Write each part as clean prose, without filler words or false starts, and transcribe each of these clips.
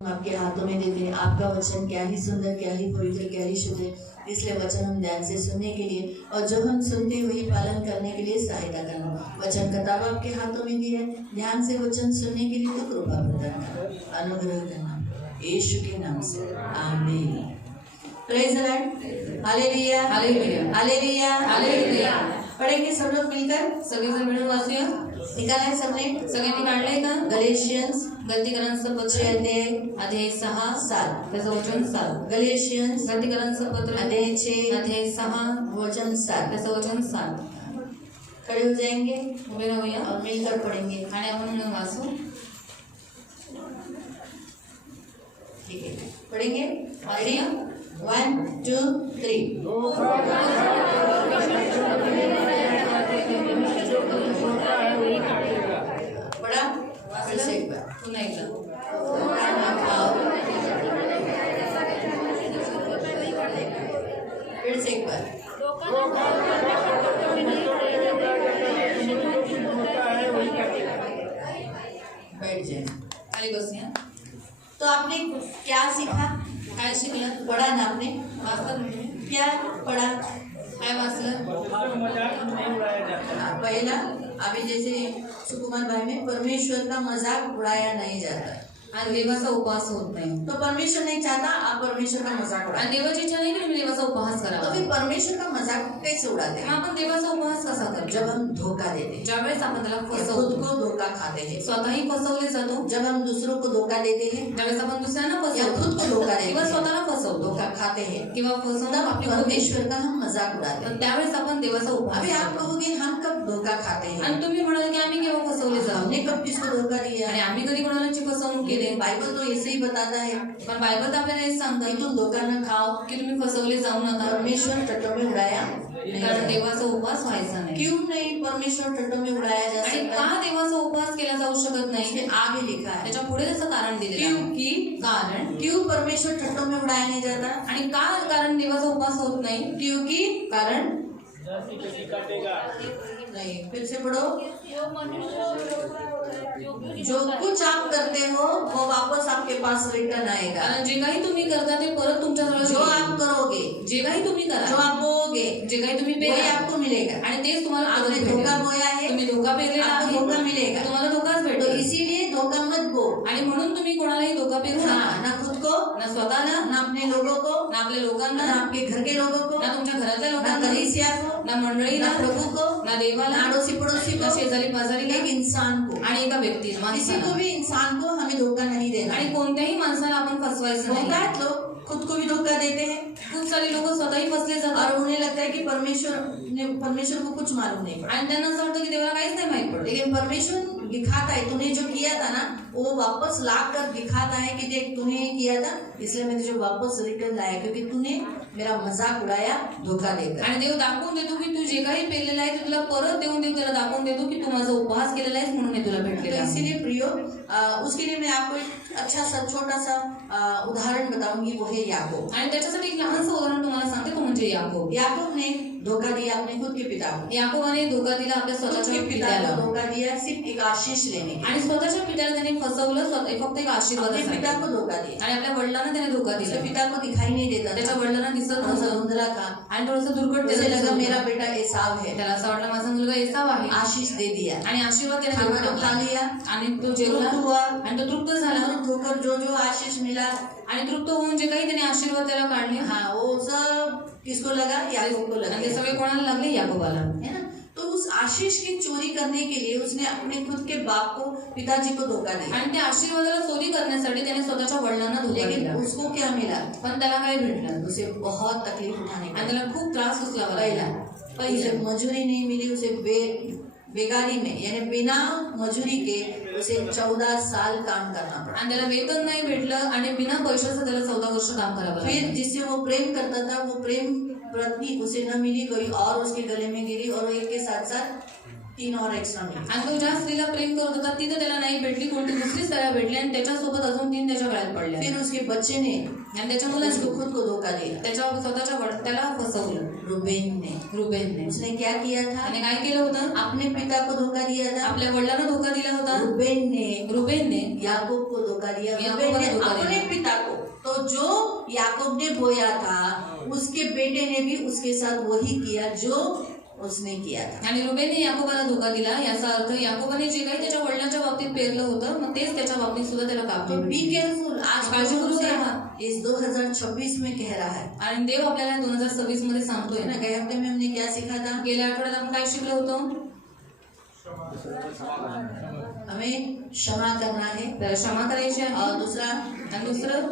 आपके हाथों में देते हैं। आपका वचन क्या ही सुंदर, क्या ही पवित्र, क्या ही शुद्ध है। इसलिए वचन हम ध्यान से सुनने के लिए और जो हम सुनते वही पालन करने के लिए सहायता करना। वचन किताब आपके हाथों में दी है, ध्यान से वचन सुनने के लिए तो कृपा प्रदान करना, अनुग्रह करना, यीशु के नाम से आमीन। Praise the Lord, hallelujah, hallelujah, hallelujah, hallelujah. पढ़ेंगे सब लोग मिलकर। सगळे जण मिळून वाचूया। निकाला है सबने? सगळ्यांनी काढलंय का? गलेशियन्स गलतीकरांचं पत्र 6 अध्याय अध्याय 6 7, त्याचं वचन 7। गलेशियन्स गलतीकरांचं पत्र अध्याय 6 अध्याय 6 वचन 7। त्याचं वचन 7। खड़े हो जाएंगे उभे राहूया और मिलकर पढ़ेंगे। आणि आपण मिळून वाचू। ठीक है, पढ़ेंगे। रेडी, 1 2 3। पढ़ा? फिर से एक बार। पुन्हा एकदा। फिर से एक बार। बैठ जाए। खाली बसूया। तो आपने क्या सीखा? काय शिकलं? पढ़ा ना आपने? वाचलं तुम्ही? क्या पढ़ा? काय वाचलं? पहला, अभी जैसे सुकुमार भाई में परमेश्वर का मजाक उड़ाया नहीं जाता। आणि देवाचा उपवास होत नाही। तो परमेश्वर नहीं चाहता आप परमेश्वर का मजाक उड़ाए। आणि देवाची इच्छा नाही की तुम्ही देवाचा उपवास तो करावा। फिर परमेश्वर का मजाक कैसे उड़ाते मग हैं? आपण देवाचा उपवास कसा करतो? जब हम धोखा देते हैं, ज्यावेळेस आपण त्याला खुद फसवतो, को धोखा खाते हैं, स्वतःही फसवले जातो। जब हम दूसरों को धोखा देते हैं ज्यावेळेस आपण दुसऱ्यांना या फसवतो खुद को धोखा देते किंवा हैं, स्वतःला फसवतो धोखा खाते हैं, किंवा तब फसवणूक आपली होते, परमेश्वर का हम मजाक उड़ाते हैं। पण त्यावेळेस आपण देवाचा उपवास अभी आप करतो। कहोगे हम कब धोखा खाते हैं? आणि तुम्ही म्हणाल की आम्ही केव्हा फसवले जातो हमने कब किसको धोखा दिया? आणि आम्ही कधी कोणाची फसवणूक केली? बाइबल तो ऐसे ही बताता है पण बायबल तर आपल्याला हेच सांगतं कि तुम धोखा न खाओ। की तुम्ही फसवले जाऊ नका, परमेश्वर टट्टों में उड़ाया नहीं कारण जाता। देवाचा उपवास व्हायचा नाही। क्यों नहीं परमेश्वर टट्टों में उड़ाया जा आणि सकता? का देवाचा उपवास केला जाऊ शकत नाही? इसमें आगे लिखा है त्याच्या पुढे त्याचं कारण दिलेलं आहे। क्योंकि कारण क्यों परमेश्वर टट्टों में उड़ाया नहीं जाता? आणि का कारण देवाचा उपवास होत नाही? क्योंकि कारण नहीं, फिर से पढ़ो। जो कुछ आप करते हो वो वापस आपके पास रिटर्न आएगा। कारण जे काही तुम्ही करता ते परत तुमच्याजवळ जो येईल। आप करोगे, जे काही तुम्ही जो करा, आप बोओगे, जे काही तुम्ही वही पेरा आपको मिलेगा। आणि तेच तुम्हाला परत आपने भेटेल। धोखा बोया है, तुम्ही धोका पेरलेला आपको आहे, धोखा मिलेगा। तुम्हाला धोकाच तो भेटेल। इसीलिए धोखा मत बो। आणि म्हणून तुम्ही कोणालाही धोका पेरू नका, हाँ, ना खुद को, ना स्वतःला, ना अपने लोगों को, ना आपल्या लोकांना, ना आपके घर के लोगों को, ना तुमच्या घरातल्या ना लोकांना, कलीसिया को, ना मंडळीला, ना प्रभु को, ना देवाला, ना अड़ोसी पड़ोसी ना को, शेजारी पाजारीला, एक इंसान को। आणि एका व्यक्तीला, किसी को माणसाला। भी इंसान को हमें धोखा नहीं देना। आणि कोणत्याही माणसाला आपण फसवायचं नाही। बहुत लोग खुद को भी धोखा देते हैं खूप सारे लोक स्वतःही फसले जातात और उन्हें लगता है कि परमेश्वर को कुछ मालूम नहीं पड़ा। आणि त्यांना असं वाटतं की देवाला काहीच नाही माहित पडत। लेकिन परमेश्वर दिखाता है, तूने जो किया था ना वो वापस ला कर दिखाता है कि देख तूने ये किया था, इसलिए मैं तुझे वापस रिटर्न लाया क्योंकि तूने मेरा मजाक उड़ाया धोखा देकर। आणि देव दाखवून देतो की तू जे काही पेरलेलं आहे ते तुला परत देऊन देव त्याला दाखवून देतो की तू माझा उपवास केलेला आहेस म्हणून हे तुला तो भेटलेलं आहे। इसीलिए प्रियो, उसके लिए मैं आपको एक अच्छा सा छोटा सा उदाहरण बताऊंगी, वो है याकूब। आणि त्याच्यासाठी एक लहानसं उदाहरण तुम्हाला सांगते, तो म्हणजे याकोब। याकूब ने धोखा दिया अपने खुद के पिता को। याकोबाने धोका दिला आपल्या खुद स्वतःच्या के पिता पित्याला को धोखा दिया सिर्फ एक आशीष लेने के आणि स्वतःच्या पित्याला त्याने फसवलं, फक्त एक लिए। आशीर्वादासाठी। पिता को धोखा दिया, आणि आपल्या वडिलांना त्याने धोका उसके दिला। पिता को दिखाई नहीं देता त्याच्या था, वडिलांना दिसत थोड़ा सा नव्हतं धुंधला था, आणि थोडंसं दुर्घट उसे लगा त्याला मेरा बेटा एसाव है, त्याला असं वाटलं माझा मुलगा एसाव आहे आशीष दे दिया, आणि आशीर्वाद त्याने खाना देऊन तो खा टाकला लिया, आणि तो जेवला तृप्त हुआ, आणि तो तृप्त झाला तृप्त होकर जो जो आशीष मिला, आणि तृप्त होऊन जे काही त्याने आशीर्वाद त्याला काढले, हाँ वो सब किसको लगा? याकूब को आणि ते लगा, सगळे कोणाला लागले? याकोबाला। है ना। तो उस आशीष की चोरी करने के लिए उसने अपने खुद के बाप को, पिताजी को धोखा दिया, आणि त्या आशीर्वादाला चोरी करण्यासाठी त्याने स्वतःच्या वडिलांना धोका लेकिन दिला। उसको क्या मिला? पण त्याला काय भेटलं? उसे बहुत तकलीफ उठाने आणि का। त्याला खूप त्रास उचलावा पहला, लागला। उसे पहिला, मजूरी नहीं मिली, उसे बेगारी में यानी बिना मजूरी के उसे 14 साल काम करना पड़ा। आणि त्याला वेतन नाही भेटलं आणि बिना पैशाचं त्याला 14 वर्ष काम करावं फिर लागलं। जिससे वो प्रेम करता था वो प्रेम पत्नी उसे न मिली, कोई और उसके गले में गिरी और वो एक के साथ साथ 3 और एक्स्ट्रा मिली। आणि तो ज्या स्त्रीला प्रेम करत होता ती तर त्याला नाही भेटली, कोणती दुसरी स्त्रीला भेटली आणि त्याच्यासोबत अजून 3 त्याच्या गळ्यात पडल्या. फिर उसके बच्चे ने आणि त्याच्या उसको मुलाने खुद को धोखा दिया। त्याच्या स्वतःच्या त्याला फसवलं. रुबेनने उसने क्या किया था? त्याने काय केलं होतं? अपने पिता को धोखा दिया था। आपल्या वडिलांना धोका दिला होता. रुबेनने याकूब को धोखा दिया। याकूब ने धोखा अपने दिया। पिता को। तो जो याकूब ने बोया था उसके बेटे ने भी उसके साथ वही किया जो उसने किया था। आणि रुबेनने याकोबाला धोका दिला, याचा अर्थ याकोबाने जे काही त्याच्या वडिलांच्या बाबतीत पेरलं होतं मग तेच त्याच्या बाबतीत सुद्धा त्याला तो कापलं. Be careful. आज काळजीपूर्वक से राहा. इस 2026 में कह रहा है आणि देव आपल्याला 2026 मध्ये सांगतोय ना। ना. गए हफ्ते में हमने क्या सीखा था? गेल्या आठवड्यात आपण काय शिकलो होतो? हमें क्षमा करना है। तर क्षमा करायची आहे. और दूसरा, आणि दुसरं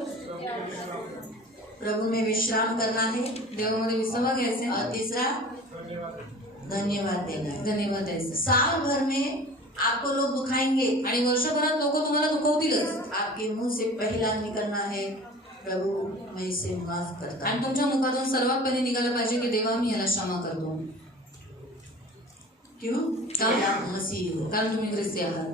प्रभु में विश्राम करना है। देवामध्ये विश्वास घ्यायचा. और तीसरा, धन्यवाद देना है। धन्यवाद द्यायचं. साल भर में आपको लोग दुखाएंगे। आणि वर्षभरात लोक तुम्हाला दुखवतीलच. आपके मुंह से पहला निकलना है, प्रभु मैं इसे माफ करता आणि हूं। तुमच्या मुखातून सर्वात पहिले निघायला पाहिजे की देवा मी याला क्षमा करतो. क्यों? का? आप मसीह हो। कारण तुम्ही ख्रिस्ती आहात.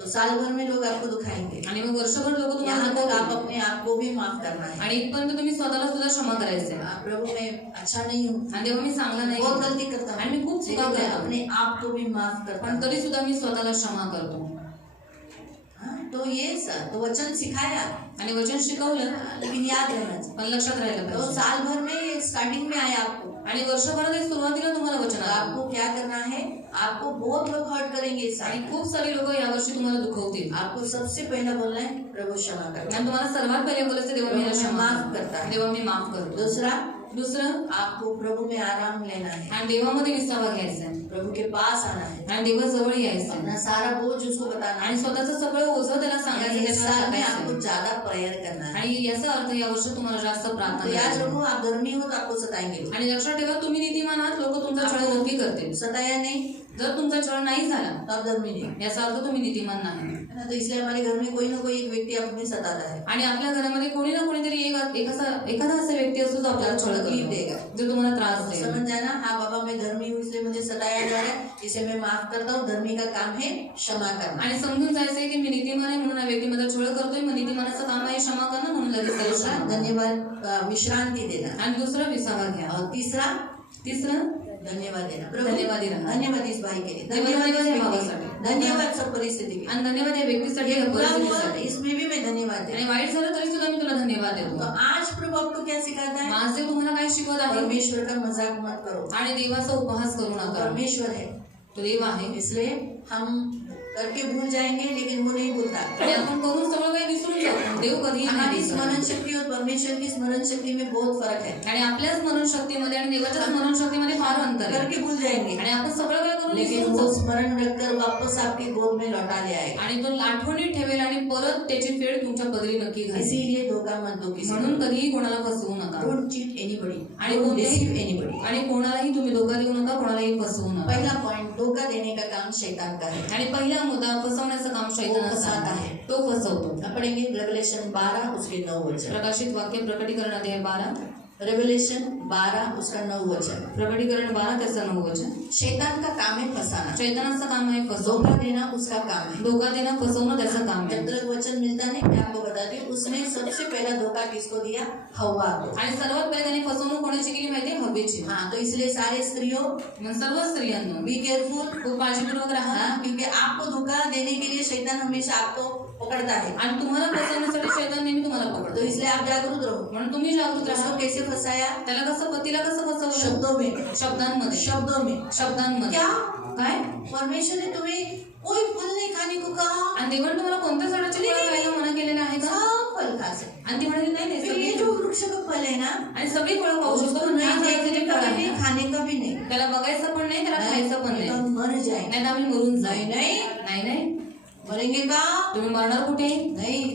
तो साल भर में लोग आपको दुखाएंगे। आणि मग वर्षभर लोक तुम्हाला यहाँ तक आप दुखवतील. अपने आप को भी माफ करना है। आणि इथपर्यंत तुम्ही स्वतःला सुद्धा क्षमा करायचंय. प्रभु मैं अच्छा नहीं हूँ, आणि तेव्हा मी चांगला नाही, बहुत गलती करता हूँ, आणि मी खूप चुका लेकिन मैं करतो, अपने आप को भी माफ करता पण हूँ। तरी सुद्धा मी स्वतःला क्षमा करतो. हाँ, तो ये तो वचन सिखाया, आणि वचन शिकवलं लेकिन याद रहना चाहिए। पण लक्षात राहिलं तो पाहिजे. साल भर में स्टार्टिंग में आया आपको, आणि वर्षभरात एक सुरुवातीला तुम्हाला वचन तो आलं. आपको क्या करना है? आपको बहुत लोग हर्ट करेंगे इस साल। आणि खूप सारी लोक यावर्षी तुम्हाला दुखवतील. आपको सबसे पहला बोलना है, प्रभु क्षमा कर। आणि तुम्हाला सर्वात पहिले बोलायचं देवा मी याला क्षमा माफ करतो. करता है। देवा मी माफ करतो. दूसरा, दुसरं, आपको प्रभु में आराम लेना है, आणि देवामध्ये विसावा घ्यायचा आहे. प्रभु के पास आना है, आणि देवाजवळ यायचं आहे. अपना सारा बोझ उसको बताना है। आणि स्वतःचं सगळं ओझं त्याला सांगायचं, इस त्याच्यावर साल में टाकायचं. आपको ज्यादा प्रेयर करना है। आणि याचा अर्थ यावर्षी तुम्हाला जास्त तो प्रार्थना याद करायची. रखो, आप धर्मी हो तो आपको सताएंगे लोग। आणि लक्षात ठेवा तुम्ही नीतिमान आहात, लोक तुमचा छळ नक्की करतील. सताया नहीं जर तुमचा छळ नाही झाला तो आप धर्मी नहीं, याचा अर्थ तुम्ही नीतिमान नाही. है ना। तो इसलिए हमारे घर में कोई ना कोई एक व्यक्ति आपको सताता है, आणि आपल्या घरामध्ये कोणी ना कोणीतरी एखादा असा व्यक्ती असतो जो आपल्याला छळ तकलीफ करतो, देगा। जो तुम्हाला त्रास देईल. समझ जाए ना। हाँ बाबा मैं धर्मी हूँ इसलिए मुझे सताया जा रहा है, इसे मैं माफ करता हूँ। धर्मी का काम है क्षमा करना। आणि समजून जायचंय की मी नीतिमान आहे म्हणून हा व्यक्ती माझा छळ करतोय, मग नीतिमानाचं काम आहे क्षमा करणं, म्हणून लगेच त्याला दूसरा, क्षमा करा. धन्यवाद, विश्रांति देना। आणि दुसरं विसावा घ्या. और तीसरा, तिसरं धन्यवाद देना। धन्यवादी राहा. धन्यवाद इस भाई के लिए, धन्यवाद इस या व्यक्ति भावासाठी. के लिए, धन्यवाद सब परिस्थिति के लिए। आणि धन्यवाद या व्यक्तीसाठी, या बुरा हुआ परिस्थितीसाठी. इसमें भी मैं धन्यवाद आणि देता वाईट झालं तरी सुद्धा मी तुला धन्यवाद हूँ। देतो. तो आज प्रभु आपको क्या सिखाता है? माझे तुम्हाला काय शिकवत आहे? परमेश्वर का मजाक मत करो। आणि देवाचा उपहास करू नका. परमेश्वर है, तो देव आहे. इसलिए हम करके भूल जाएंगे लेकिन वो नहीं भूलता। आणि आपण करून सगळं काही विसरून जाऊ, देव कधीही नाही हमारी विसरत. स्मरण शक्ति और परमेश्वर की स्मरण शक्ति में बहुत फर्क है। आणि आपल्या स्मरण शक्तीमध्ये आणि देवाच्या स्मरण शक्तीमध्ये फार अंतर आहे. करके भूल जाएंगे आणि आपण सगळं काय करून लेकिन विसरून वो जाऊ. स्मरण रखकर वापस आपकी गोद में लौटा ले आएगा। आणि तो आठवणी ठेवेल आणि परत त्याची फेड तुमच्या पदरी नक्की घालेल. इसीलिए धोखा मत दो किसी म्हणून कधीही कोणाला फसवू नका. डोंट चीट एनीबॉडी, आणि डोंट डिसीव कोणत्याही एनीबॉडी। आणि कोणालाही तुम्ही धोका देऊ नका, कोणालाही फसवू नका. पहला पॉइंट, धोखा देने का काम शैतान का है। आणि पहिला मुद्दा, फसवण्याचं काम शैतानाचं फसवता आहे. है. तो फसवतो. अब पढ़ेंगे रेवलेशन 12 उसके 9 वचन। प्रकाशित वाक्य प्रकटीकरण अध्याय 12, रेवलेशन 12 उसका 9 वचन। प्रकटीकरण 12 त्याचं 9 वचन. शैतान का काम है फंसाना, शैतानाचं काम आहे फसवणं. धोखा देना उसका काम है। धोका देणं, फसवणं त्याचं काम जब आहे. तक वचन मिलता नहीं, मैं आपको बताती हूँ, उसने सबसे पहला धोखा किसको दिया? हवा को। आणि सर्वात पहिले त्याने फसवणूक कोणाची केली माहितीये? हवेची. हाँ, तो इसलिए सारे स्त्रियों मग सर्व स्त्रियांना बी केयरफुल, खूप काळजीपूर्वक राहा. हाँ, क्योंकि आपको धोखा देने के लिए शैतान हमेशा आपको पकड़ता है। आणि तुम्हाला फसवण्यासाठी शैतान नेहमी तुम्हाला तो पकडतो. इसलिए आप जागरूक रहो। म्हणून तुम्ही जागृत राहा. उसको कैसे फंसाया? त्याला कसं, पतीला कसं फसवलं? शब्दों में, शब्दांमध्ये. शब्दों में। शब्दांमध्ये. क्या? काय? परमेश्वर ने तुम्हें कोई फल नहीं खाने को कहा, आणि देवाने तुम्हाला कोणत्या झाडाचे फळ खायला मना केलेलं आहे का? सब फल खा सकते। आणि ती म्हणाली नाही नाही, फिर ये सगळी जो वृक्ष का फल है ना, आणि सगळी फळं खाऊ शकतो, उसको पण नहीं नाही देखने खायचं का फळ भी आहे नहीं, ना. खाने का भी नहीं। त्याला बघायचं पण नाही, त्याला खायचं पण नहीं, नाही. तो हम मर जाएंगे। नाही तर आम्ही मरून जाऊ. नहीं नहीं, नाही नाही, मरेंगे का? तुम्ही मरणार कुठे? नहीं,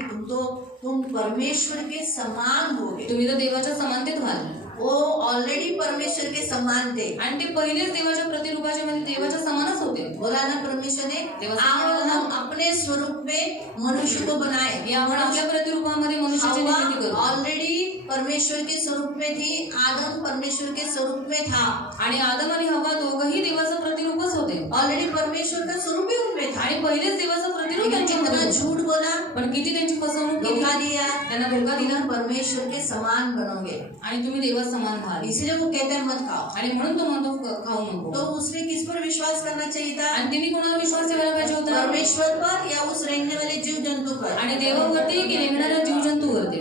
तुम परमेश्वर के समान होगे। तुम्ही तर देवाच्या समानतेत व्हाल. वो ऑलरेडी परमेश्वर के समान थे। आणि ते पहिलेच देवाच्या प्रतिरूपाच्या मध्ये देवाच्या समानच होते। बोला ना परमेश्वर ने देवा आओ हम अपने स्वरूप में मनुष्य को बनाए। या आपण आपल्या प्रतिरूपामध्ये मनुष्याची निर्मिती करू। ऑलरेडी परमेश्वर के स्वरूप में थी, आदम परमेश्वर के स्वरूप में था। आणि आदम आणि हवा दोघंही देवाचं प्रतिरूपच होते। ऑलरेडी परमेश्वर का स्वरूप ही उनमें था। आणि पहिलेच देवाचं प्रतिरूप त्यांच्यामध्ये कितना होतं। झूठ बोला, पण किती त्यांची फसवणूक केली, धोखा दिया, त्यांना धोका दिला। परमेश्वर के समान बनोगे आणि तुम्ही देवा समान व्हाल, इसलिए वो कहते हैं मत खाओ। आणि म्हणून तो म्हणतो खाऊ नको। तो उसने किस पर विश्वास करना चाहिए था? आणि तिने कोणाला विश्वास ठेवायला पाहिजे होता? परमेश्वर पर या उस रेंगने वाले जीव जंतु पर। आणि देवावरती की रेंगणाऱ्या जीवजंतूवरती।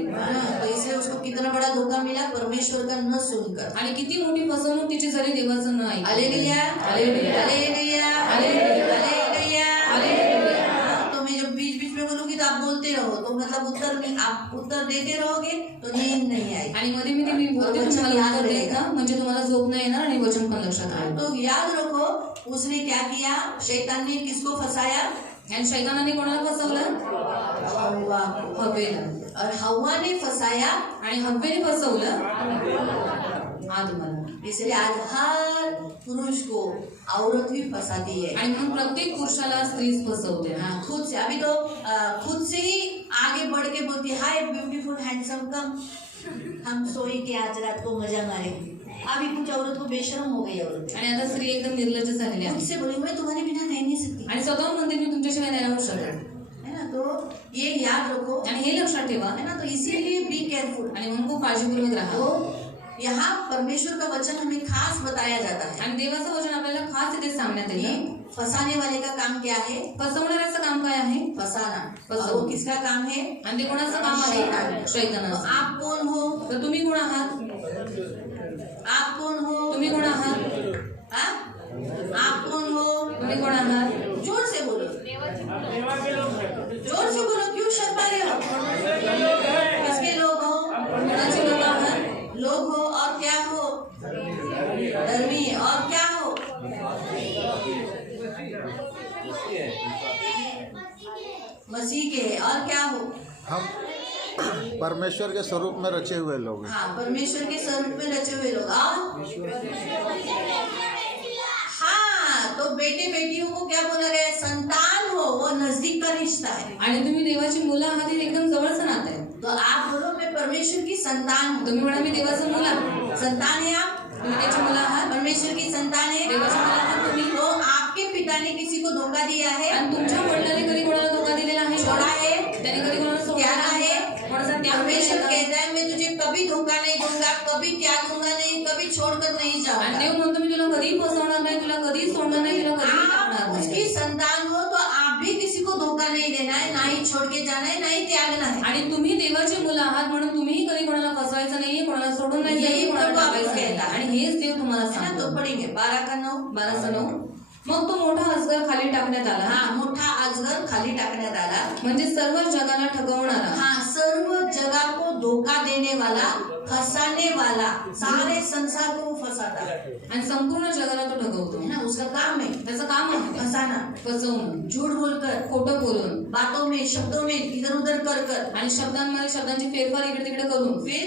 तो इसलिए उसको कितना बड़ा धोखा मिला परमेश्वर का न सुनकर। आणि किती मोठी फसवणूक तिची झाली देवाचं न ऐकून। Hallelujah, hallelujah, hallelujah, hallelujah, hallelujah, hallelujah. तो मैं जब बीच बीच में बोलूंगी तो आप बोलते रहो, तो मतलब आप उत्तर देते रहोगे तो नींद नहीं आएगी। आणि मध्ये मध्ये मी बोलते तुम्हाला उत्तर देत ना, म्हणजे तुम्हाला झोप नाही येणार आणि वचन पण लक्षात राहील। तो याद रखो उसने क्या किया, शैतान ने किसको फंसाया? आणि शैतानाने कोणाला फसवलं? हव्वा को। हव्वेला। और हव्वा ने फंसाया आणि हव्वेने फसवलं आदमाला। इसलिए आज हर पुरुष को औरत भी फंसाती है। आणि म्हणून प्रत्येक पुरुषाला स्त्रीच फसवते। हाँ, खुद से अभी तो खुद से ही आगे बढ़ के बोलती है, हाय ब्यूटीफुल हैंडसम कम, हम सोई के आज रात को मजा मारेंगे। अभी कुछ औरत को बेशरम हो गई औरत, आणि आता स्त्री एकदम निर्लज्ज झालेली आहे। मुझसे बोली मैं तुम्हारे बिना रह नहीं सकती, आणि स्वतःहून म्हणते मी तुमच्याशिवाय नाही राहू शकत, है ना। तो ये याद रखो, आणि हे लक्षात ठेवा, है ना। तो इसीलिए बी केयरफुल। आणि म्हणून खूप काळजीपूर्वक राहा। तो यहाँ परमेश्वर का वचन हमें खास बताया जाता है। आणि देवाचं वचन आपल्याला खास इथे सांगण्यात येतं। फंसाने वाले का काम क्या है? फसवणाऱ्याचं काम काय आहे? फंसाना। और वो किसका काम है? आणि ते कोणाचं काम आहे? शैतानाचं। आप कौन हो? तर तुम्ही कोण आहात? आप कौन हो? तुम्ही कोण आहात? हाँ? आप कौन हो? तुम्ही कोण आहात? जोर से बोलो, जोर से बोलो, क्यों शर्मा रहे हो? किसके लोग हो? कोणाचे लोक आहात? लोग हो और क्या हो? धर्मी और क्या हो? मसीह के और क्या हो? हम परमेश्वर के स्वरूप में रचे हुए लोग हैं। हाँ, परमेश्वर के स्वरूप में रचे हुए लोग। हाँ, तो बेटे बेटियों को क्या बोला गया? संतान हो, वो नजदीक का रिश्ता है। आणि तुम्ही देवाची मुलं आहात, हे एकदम जवळचं नातं आहे। तो आप बोलो मैं परमेश्वर की संतान हूँ। तुम्ही म्हणा मी देवाचं मुलं आहे। संतान है आप, तुम्ही त्याची मुलं आहात, परमेश्वर की संतान है। देवाची मुलं आहात तुम्ही। तो आपके पिता ने किसी को धोखा दिया है? आणि तुमच्या वडिलांनी कधी कोणाला धोका दिलेला आहे? छोड़ा है? त्याने कधी कोणाला सोडलेला त्यागा आहे? है? कोणाचा त्याग परमेश्वर केलेला आहे? कहता है मैं तुझे कभी धोखा नहीं दूंगा, कभी त्यागूंगा नहीं, कभी छोड़कर नहीं आणि जाऊंगा। देव म्हणतो मी तुला कधी फसवणार नाही, तुला कधी सोडणार नाही, तुला कधी टाकणार आप नाही। उसकी संतान हो तो आप भी किसी को धोखा नहीं देना है, ना ही छोड़ के जाना है, ना ही त्यागना है। आणि तुम्ही देवाची मुलं आहात म्हणून तुम्हीही कधी कोणाला फसवायचं नाहीये, कोणाला सोडून नाही यही कोणाला प्रभु आपको टाकायचं कहता नाही। है। आणि हेच देव तुम्हाला है ना। सांगतो। तो पढ़ेंगे 12:9। 12:9 मग तो मोठा अजगर खाली टाकण्यात आला। हाँ, मोठा अजगर खाली टाकण्यात आला। म्हणजे सर्व जगाला ठगवणारा। हाँ, सर्व जगह को धोखा देने वाला, फंसाने वाला, सारे संसार को वो फंसाता है आणि संपूर्ण जगाला तो ठगवतो। ना। उसका काम है त्याचं काम आहे फंसाना, फसवणं, झूठ बोलकर, खोटं बोलून बातों में, शब्दों में इधर उधर कर आणि शब्दांमध्ये शब्दांची फेरफार इकडे तिकडे करून। फिर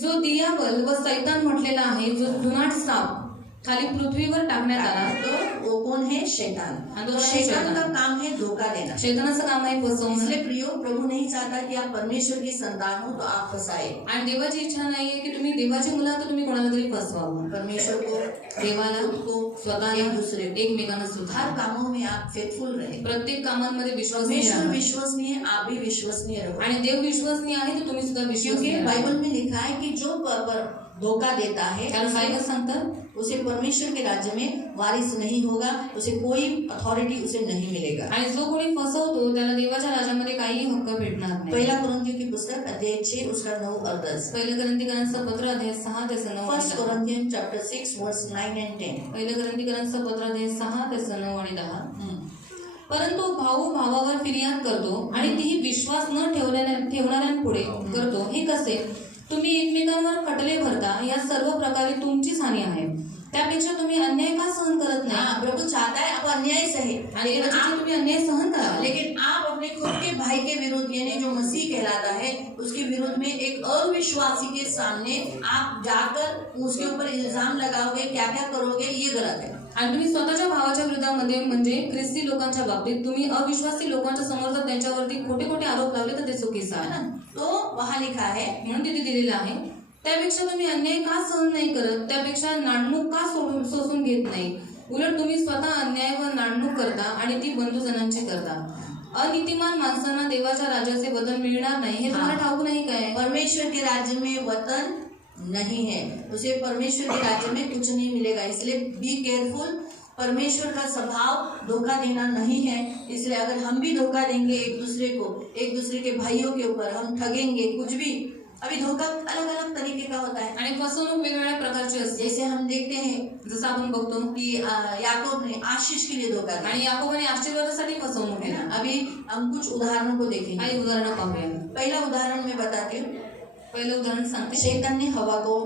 जो दियाबल व सैतान म्हटलेला आहे, जो जुनाट साप खाली पृथ्वीवर टाकण्यात आला, तो वो कौन है? शैतान। हाँ, तो तो शैतान का काम है धोखा देना। शैतानाचं काम आहे फसवणं। इसलिए प्रियो, प्रभु नहीं चाहता कि आप परमेश्वर की संतान हो तो आप फंसाए। आणि देवाची इच्छा नाहीये की तुम्ही देवाची मुलं आहात तर तुम्ही कोणाला तरी फसवावं। परमेश्वर को, देवाला, को, स्वतःला, एक दूसरे को, एकमेकांना सुद्धा हर कामों में आप फेथफुल रहे। प्रत्येक कामांमध्ये विश्वासनीय परमेश्वर राहा। विश्वसनीय, आप भी विश्वसनीय रहो। आणि देव विश्वसनीय आहे तर तुम्ही सुद्धा क्योंकि विश्वसनीय राहा। बाइबल में लिखा है कि जो धोखा देता है कारण बायबल सांगतं उसे परमेश्वर के राज्य में वारिस नहीं होगा, उसे कोई अथॉरिटी उसे नहीं मिलेगा। आणि जो कोणी फसवतो त्याला देवाच्या राज्यामध्ये काही हक्क भेटणार नाही। पहिला कोरिन्थियों की पुस्तक अध्याय 6 उसका 9 और 10। पहिलं कोरिन्थीकरांचं पत्र अध्याय 6 ते 9 फर्स्ट कोरिन्थियन चैप्टर 6 वर्स 9 and 10। पहिलं कोरिन्थीकरांचं पत्र अध्याय 6 ते 9 आणि 10। परंतु भाऊ भावावर फिर्याद करतो आणि तीही विश्वास न ठेवणाऱ्यांपुढे करतो, हे कसे? तुम्ही एकमेकांवर खटले भरता, या सर्व प्रकारे तुमचीच हानी आहे। त्यापेक्षा तुम्ही अन्याय का सहन करत नाही? हाँ, प्रभु चाहता है आप अन्याय सहे, आणि देवाची तुम्ही अन्याय सहन करा, लेकिन आप अपने खुद के भाई के विरुद्ध यानी जो मसीह कहलाता है उसके विरुद्ध में एक अविश्वासी के सामने आप जाकर उसके ऊपर इल्जाम लगाओगे, क्या क्या करोगे, ये गलत है। आणि तुम्ही स्वतःच्या भावाच्या विरोधामध्ये म्हणजे ख्रिस्ती लोकांच्या बाबतीत तुम्ही अविश्वासी लोकांच्या समोर जर त्यांच्यावरती खोटे खोटे आरोप लावले तर ते चुकीचं है आहे. ना? तो वहाँ लिखा है म्हणून तिथे दिलेलं आहे, त्यापेक्षा तुम्ही अन्याय का सहन नाही करत, त्यापेक्षा नाडणूक का सोसून घेत नाही. उलट तुम्ही स्वतः अन्याय व नाडणूक करता आणि ती बंधुजनांची करता. अनीतिमान माणसांना देवाच्या राज्याचे वतन मिळणार नाही हे तुम्हाला ठाऊक नाही काय? परमेश्वर के राज्य में वतन नहीं है, उसे परमेश्वर के राज्य में कुछ नहीं मिलेगा, इसलिए बी केयरफुल। परमेश्वर का स्वभाव धोखा देना नहीं है, इसलिए अगर हम भी धोखा देंगे एक दूसरे को, एक दूसरे के भाइयों के ऊपर हम ठगेंगे कुछ भी, अभी धोखा अलग अलग तरीके का होता है आणि फसवणूक वेगवेगळ्या प्रकारची असते. जैसे हम देखते हैं जसं आपण बघतो कि याकूब ने आशीष के लिए धोखा दिया, आणि याकोबाने आशीर्वादासाठी फसवणूक है केली. ना। अभी हम कुछ उदाहरणों को देखेंगे। काही उदाहरणं पाहूया. पहला उदाहरण मैं बताती हूँ। पहिलं उदाहरण सांगते. शैतान ने हवा को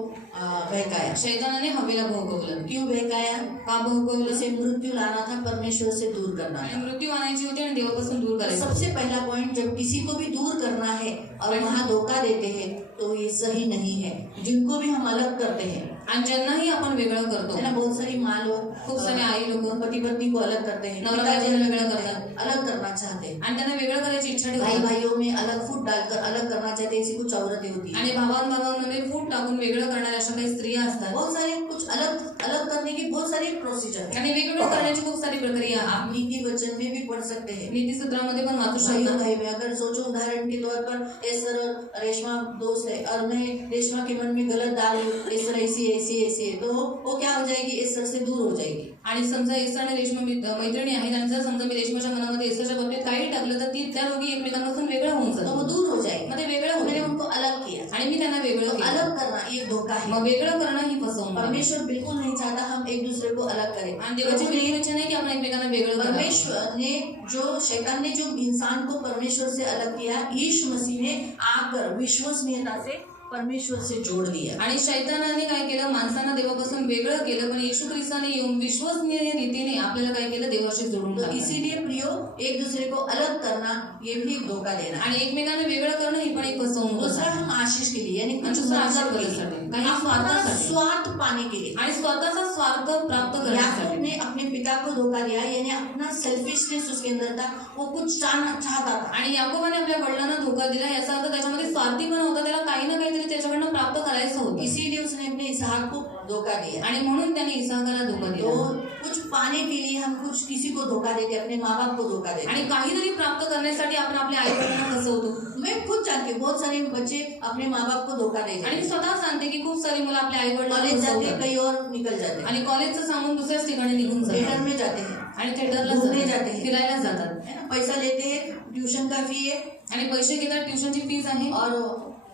बहकाया। शैतानाने हवेला भोगवलं. क्यों बहकाया? का भोगवलं? उसे मृत्यु लाना था, परमेश्वर से दूर करना आणि था। मृत्यू आणायची होती आणि देवापासून दूर करायचं. सबसे पहला पॉइंट, जब किसी को भी दूर करना है और वहाँ धोखा देते हैं तो ये सही नहीं है। जिनको भी हम अलग करते हैं, आणि ज्यांनाही आपण वेगळं करतो, है ना, बहुत सारी माँ लोग, खूप सारे आई लोक पति पत्नी को अलग करते हैं, नवरा पिताजी बायकोला अलग वेगळं करते करतात. हैं, अलग करना चाहते हैं, आणि त्यांना वेगळं करायची इच्छा भाई ठेवतात. भाइयों में अलग फूट डालकर अलग करना चाहते हैं, ऐसी कुछ औरतें होती हैं। आणि भावांमध्ये फूट टाकून वेगळं करणाऱ्या अशा काही स्त्रिया असतात. बहुत सारे कुछ अलग अलग करने की बहुत सारी प्रोसीजर है। आणि वेगवेगळं करण्याची खूप सारी प्रक्रिया आहे. आप नीति वचन में भी पढ़ सकते हैं। नीतिसूत्रामध्ये पण वाचू भाइयों शकता. भाई में अगर सोचो, उदाहरण के तौर पर एस्तर और रेशमा दोस्त है और मैं रेशमा के मन में गलत डाल दूं, एस्तर ऐसी ऐसी ऐसी है, तो वो क्या हो जाएगी, एस्तर से दूर हो जाएगी। आणि समजा एस्तर आणि रेशमा मैत्रिणी आहेत आणि जर समजा मी रेशमाच्या मनामध्ये एस्टरच्या बाबतीत काही टाकलं तर त्या दोघी एकमेकांपासून वेगळं होऊन तो वो जातात. दूर हो जाएगी। मग ते वेगळं मैंने होते उनको अलग किया, आणि मी त्यांना वेगळं तो केलं. अलग करना ये धोखा है। मग वेगळं करणं ही फसवणूक आहे. परमेश्वर बिल्कुल नहीं चाहता हम एक दूसरे को अलग करें। आणि देवाची बिलकुल इच्छा नाही की आपण एकमेकांना वेगळं करावं. परमेश्वर ने जो शैतान ने जो इंसान को परमेश्वर से अलग किया, यीशु मसीह ने आकर विश्वसनीयता से परमेश्वर से जोड़ दिया। आणि शैतानाने काय केलं, माणसांना देवापासून वेगळं केलं, पण येशू ख्रिस्ताने येऊन विश्वसनीय रीतीने आपल्याला काय केलं, देवाशी जोडून तो टाकलं. इसीलिए प्रियो, एक दूसरे को अलग करना ये भी एक धोखा देना है। आणि एकमेकांना वेगळं करणं ही पण एक फसवणूक दूसरा आहे. हम आशीष के लिए यानी कुछ दुसरा मतलब के आशीर्वादासाठी, लिए, काही अपना स्वार्थासाठी स्वार्थ पाने के लिए। आणि स्वतःचा स्वार्थ प्राप्त याकूब करण्यासाठी. ने अपने पिता को धोखा दिया, यानी अपना सेल्फिशनेस उसके अंदर था, वो कुछ चाहता था। आणि याकोबाने आपल्या वडिलांना धोका दिला, याचा अर्थ त्याच्यामध्ये स्वार्थीपणा होता, त्याला काही ना काहीतरी त्याच्याकडनं प्राप्त करायचं होतं. इसीलिए उसने अपने इसहाक को धोखा दिया। आणि म्हणून त्याने इसाकाला धोका तो दिला. कुछ पाने के लिए हम कुछ किसी को धोखा देते, अपने माँ बाप को धोखा देते। आणि काहीतरी प्राप्त करण्यासाठी आपण आपल्या आई वडिलांना फसवतो. मैं खुद जानती हूँ, बहुत सारे बच्चे अपने माँ बाप को धोखा देते आणि मी स्वतः सांगते की खूप सारी मुलं आपल्या आई कॉलेज वडिलांना जाते फसवतात. कहीं और निकल जाते हैं, आणि कॉलेजचं सांगून दुसऱ्याच ठिकाणी निघून थिएटर जातात में जाते हैं, आणि थिएटरला घूमने जातात, जाते हैं, फिरायला जातात है ना, पैसा लेते हैं, ट्यूशन का फी है आणि पैसे घेतात, ट्युशनची फीस आहे और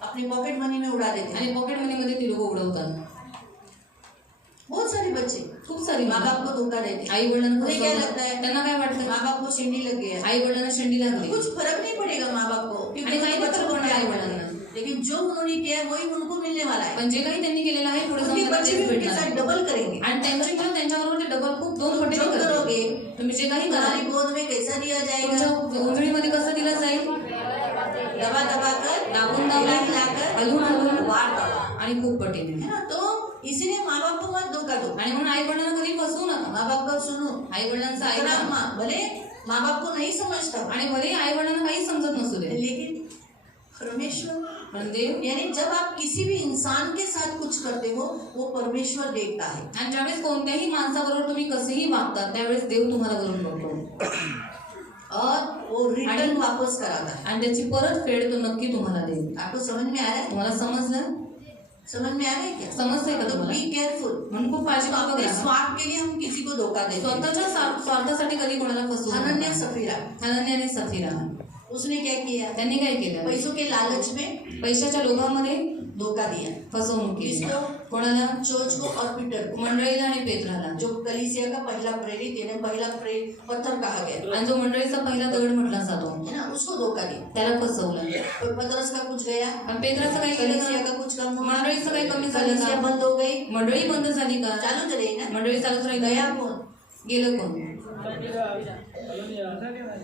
अपनी पॉकेट मनी में उड़ा देते हैं। आणि पॉकेट मनी मध्ये ती लोक उडवतात. बहुत सारे बच्चे खूप सारी माँ बाप को धोखा देते हैं। आई वडिलांना उन्हें क्या लगता है, त्यांना काय वाटतं, माँ बाप को शेंडी लग गया, आई वडिलांना शेंडी लागली कुछ फर्क नहीं पड़ेगा माँ बाप को, क्योंकि आणि काही उन्होंने फरक बच्चों को पडणार प्यार आई करते वडिलांना. हैं। लेकिन जो उन्होंने किया है वही उनको मिलने वाला है। पण जे काही त्यांनी केलेलं आहे पुढे जाऊन उनके त्यांना बच्चे तेच भी उनके भेटणार साथ आहे. डबल करेंगे। आणि त्यांची मुलं त्यांच्याबरोबर ते डबल खूप दोन तुम पटीने जो करतील. करोगे, तुम्ही जे काही कराल तुम्हारी गोद में कैसा दिया जाएगा, तुमच्या उंजळीमध्ये कसं दिलं जाईल, दबा दबा कर, दाबून हिला दाबून हिलाकर, हलवून हलवून वार दबा, आणि खूप पटीने. है ना। तो इसीलिए माँ बाप को मत धोखा दो, आणि म्हणून आई वडिलांना कधी फसवू नका. माँ बाप का सुनो। आई वडिलांचं इतना ऐका. भले माँ बाप को नहीं समझता हो, आणि भले आई वडिलांना काही समजत नसू दे, लेकिन परमेश्वर, पण देव, यानी जब आप किसी भी इंसान के साथ कुछ करते हो वो परमेश्वर देखता है। आणि ज्यावेळेस कोणत्याही माणसाबरोबर तुम्ही कसेही वागतात त्यावेळेस देव तुम्हाला वरून बघतो और वो रिटर्न वापस कराता है। आणि त्याची परतफेड तो नक्की तुम्हाला देईल. आपको समझ में आ रहा है? तुम्हाला समजलं, समझ में आ रहा है क्या? समजतंय का तो तुम्हाला? Be careful. म्हणून खूप काळजीपूर्वक अपने राहा. स्वार्थ के लिए हम किसी को धोखा देते हैं। स्वतःच्या स्वार्थासाठी कधी कोणाला फसवू हनन्या नका. सफीरा, हनन्या आणि सफीरा उसने क्या किया, त्यांनी काय केलं, पैसों के लालच में पैशाच्या लोभामध्ये धोखा दिया। फसवणूक केली. किसको? कोणाला? चर्च को और पीटर को, मंडळीला आणि पेत्राला. जो कलीसिया का पहला प्रेरित यानी पहला पत्थर कहा गया आणि जो मंडळीचा पहिला दगड म्हटला जातो है ना, उसको धोखा दिया. त्याला फसवलं. और पतरस का कुछ गया, आणि पेत्राचं काय कलीसिया केलं? का कुछ कम हुआ, मंडळीचं काही कमी झालं कलीसिया का? बंद हो गई, मंडळी बंद झाली का? चालू तो रही ना. मंडळी चालूच राहिली. गया कौन? गेलं कोण?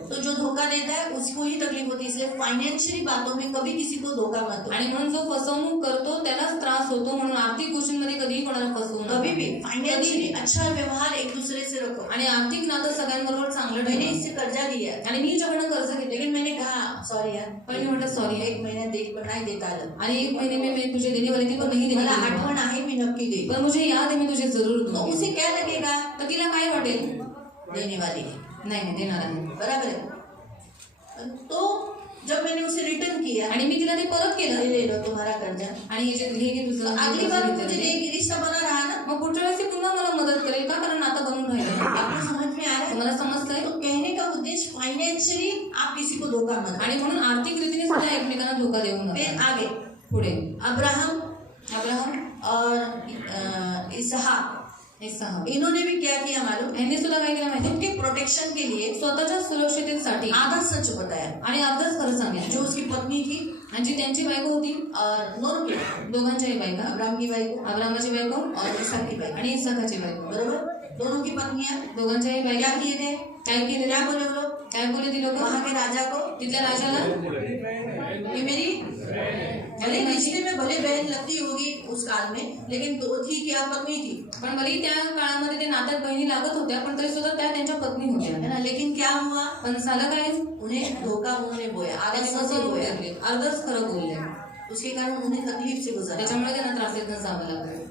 तो जो धोखा देता है उसको ही तकलीफ होती है. इसलिए फाइनेंशियली बातों में कभी किसी को धोखा मत दो. आणि म्हणून जो फसवणूक करतो त्यालाच त्रास होतो. म्हणून आर्थिक गोष्टींमध्ये कधीही कोणाला फसवू नका. कभी भी फाइनेंशियली अच्छा व्यवहार एक दूसरे से रखो. आणि आर्थिक नातं सगळ्यांबरोबर चांगलं मैंने ठेवा. इससे कर्जा लिया आणि मी हिच्याकडनं कर्ज घेतले, लेकिन मैंने कहा सॉरी यार, पण मी म्हटलं सॉरी, एक महीना देख पर नहीं देता आलं. आणि 1 महीने में मैं तुझे देने वाली थी पण नहीं देने मला वाली. आठवण आहे मी नक्की देईन. पण मुझे याद है मैं तुझे जरूर तो दूंगी. उसे क्या लगेगा, तर तिला काय वाटेल? देने वाली है, नाही देणार आहे. बराबर है. तो जब मैंने उसे रिटर्न किया, आणि मी तिला ते परत ये केलं. ले लो तुम्हारा कर्जा. आणि हे जे हे घे तुझं. अगली बार मुझे देगी, रिश्ता बना रहा ना. मग पुढच्या वेळेस ती पुन्हा मला मदत करेल का? कारण नातं बनून राहिलं. आपको समझ में आ रहा है? तुम्हाला समजतंय? तो कहने का उद्देश्य फाइनेंशियली आप किसी को धोखा मत दो. आणि म्हणून आर्थिक रीतीने सुद्धा एकमेकांना धोका देऊ फिर नका. आगे पुढे अब्राहम और इसहाक, इन्होंने भी क्या किया मालूम? ह्यांनी सुद्धा काय केलं माहिती? उनके प्रोटेक्शन के लिए स्वतःच्या सुरक्षिततेसाठी आधा सच बताया. आणि अर्धच खरं सांगितलं. जो उसकी पत्नी थी आणि जी त्यांची बायको होती, और दोनों की, दोघांच्याही बायका, अब्राहम की बाइक अब्राहमाची बायको और इसहाक की बाइक, आणि इसाकाची बायको, बरोबर. दोनों की पत्नियां दोघांच्याही क्या बायका. किए थे? काय केले? क्या बोले वो लोग काय बोले ती लोक? वहां के राजा को? तिथल्या राजाला कि मेरी भले रिश्ते में भले बहन लगती होगी उस काल में, लेकिन दो थी क्या, पत्नी थी, पण भले त्या काळामध्ये ते नात्यात बहिणी लागत होत्या, पण तरी सुद्धा त्या त्यांच्या पत्नी होत्या. है ना. लेकिन क्या हुआ, पण झालं काय? उन्हें धोखा उन्होंने बोया, आधा त्यांनी सच फसवणूक बोया. केली, अर्धच खरं बोलले. उसके कारण उन्हें तकलीफ से गुजरा. त्याच्यामुळे त्यांना त्रासातून जावं लागलं.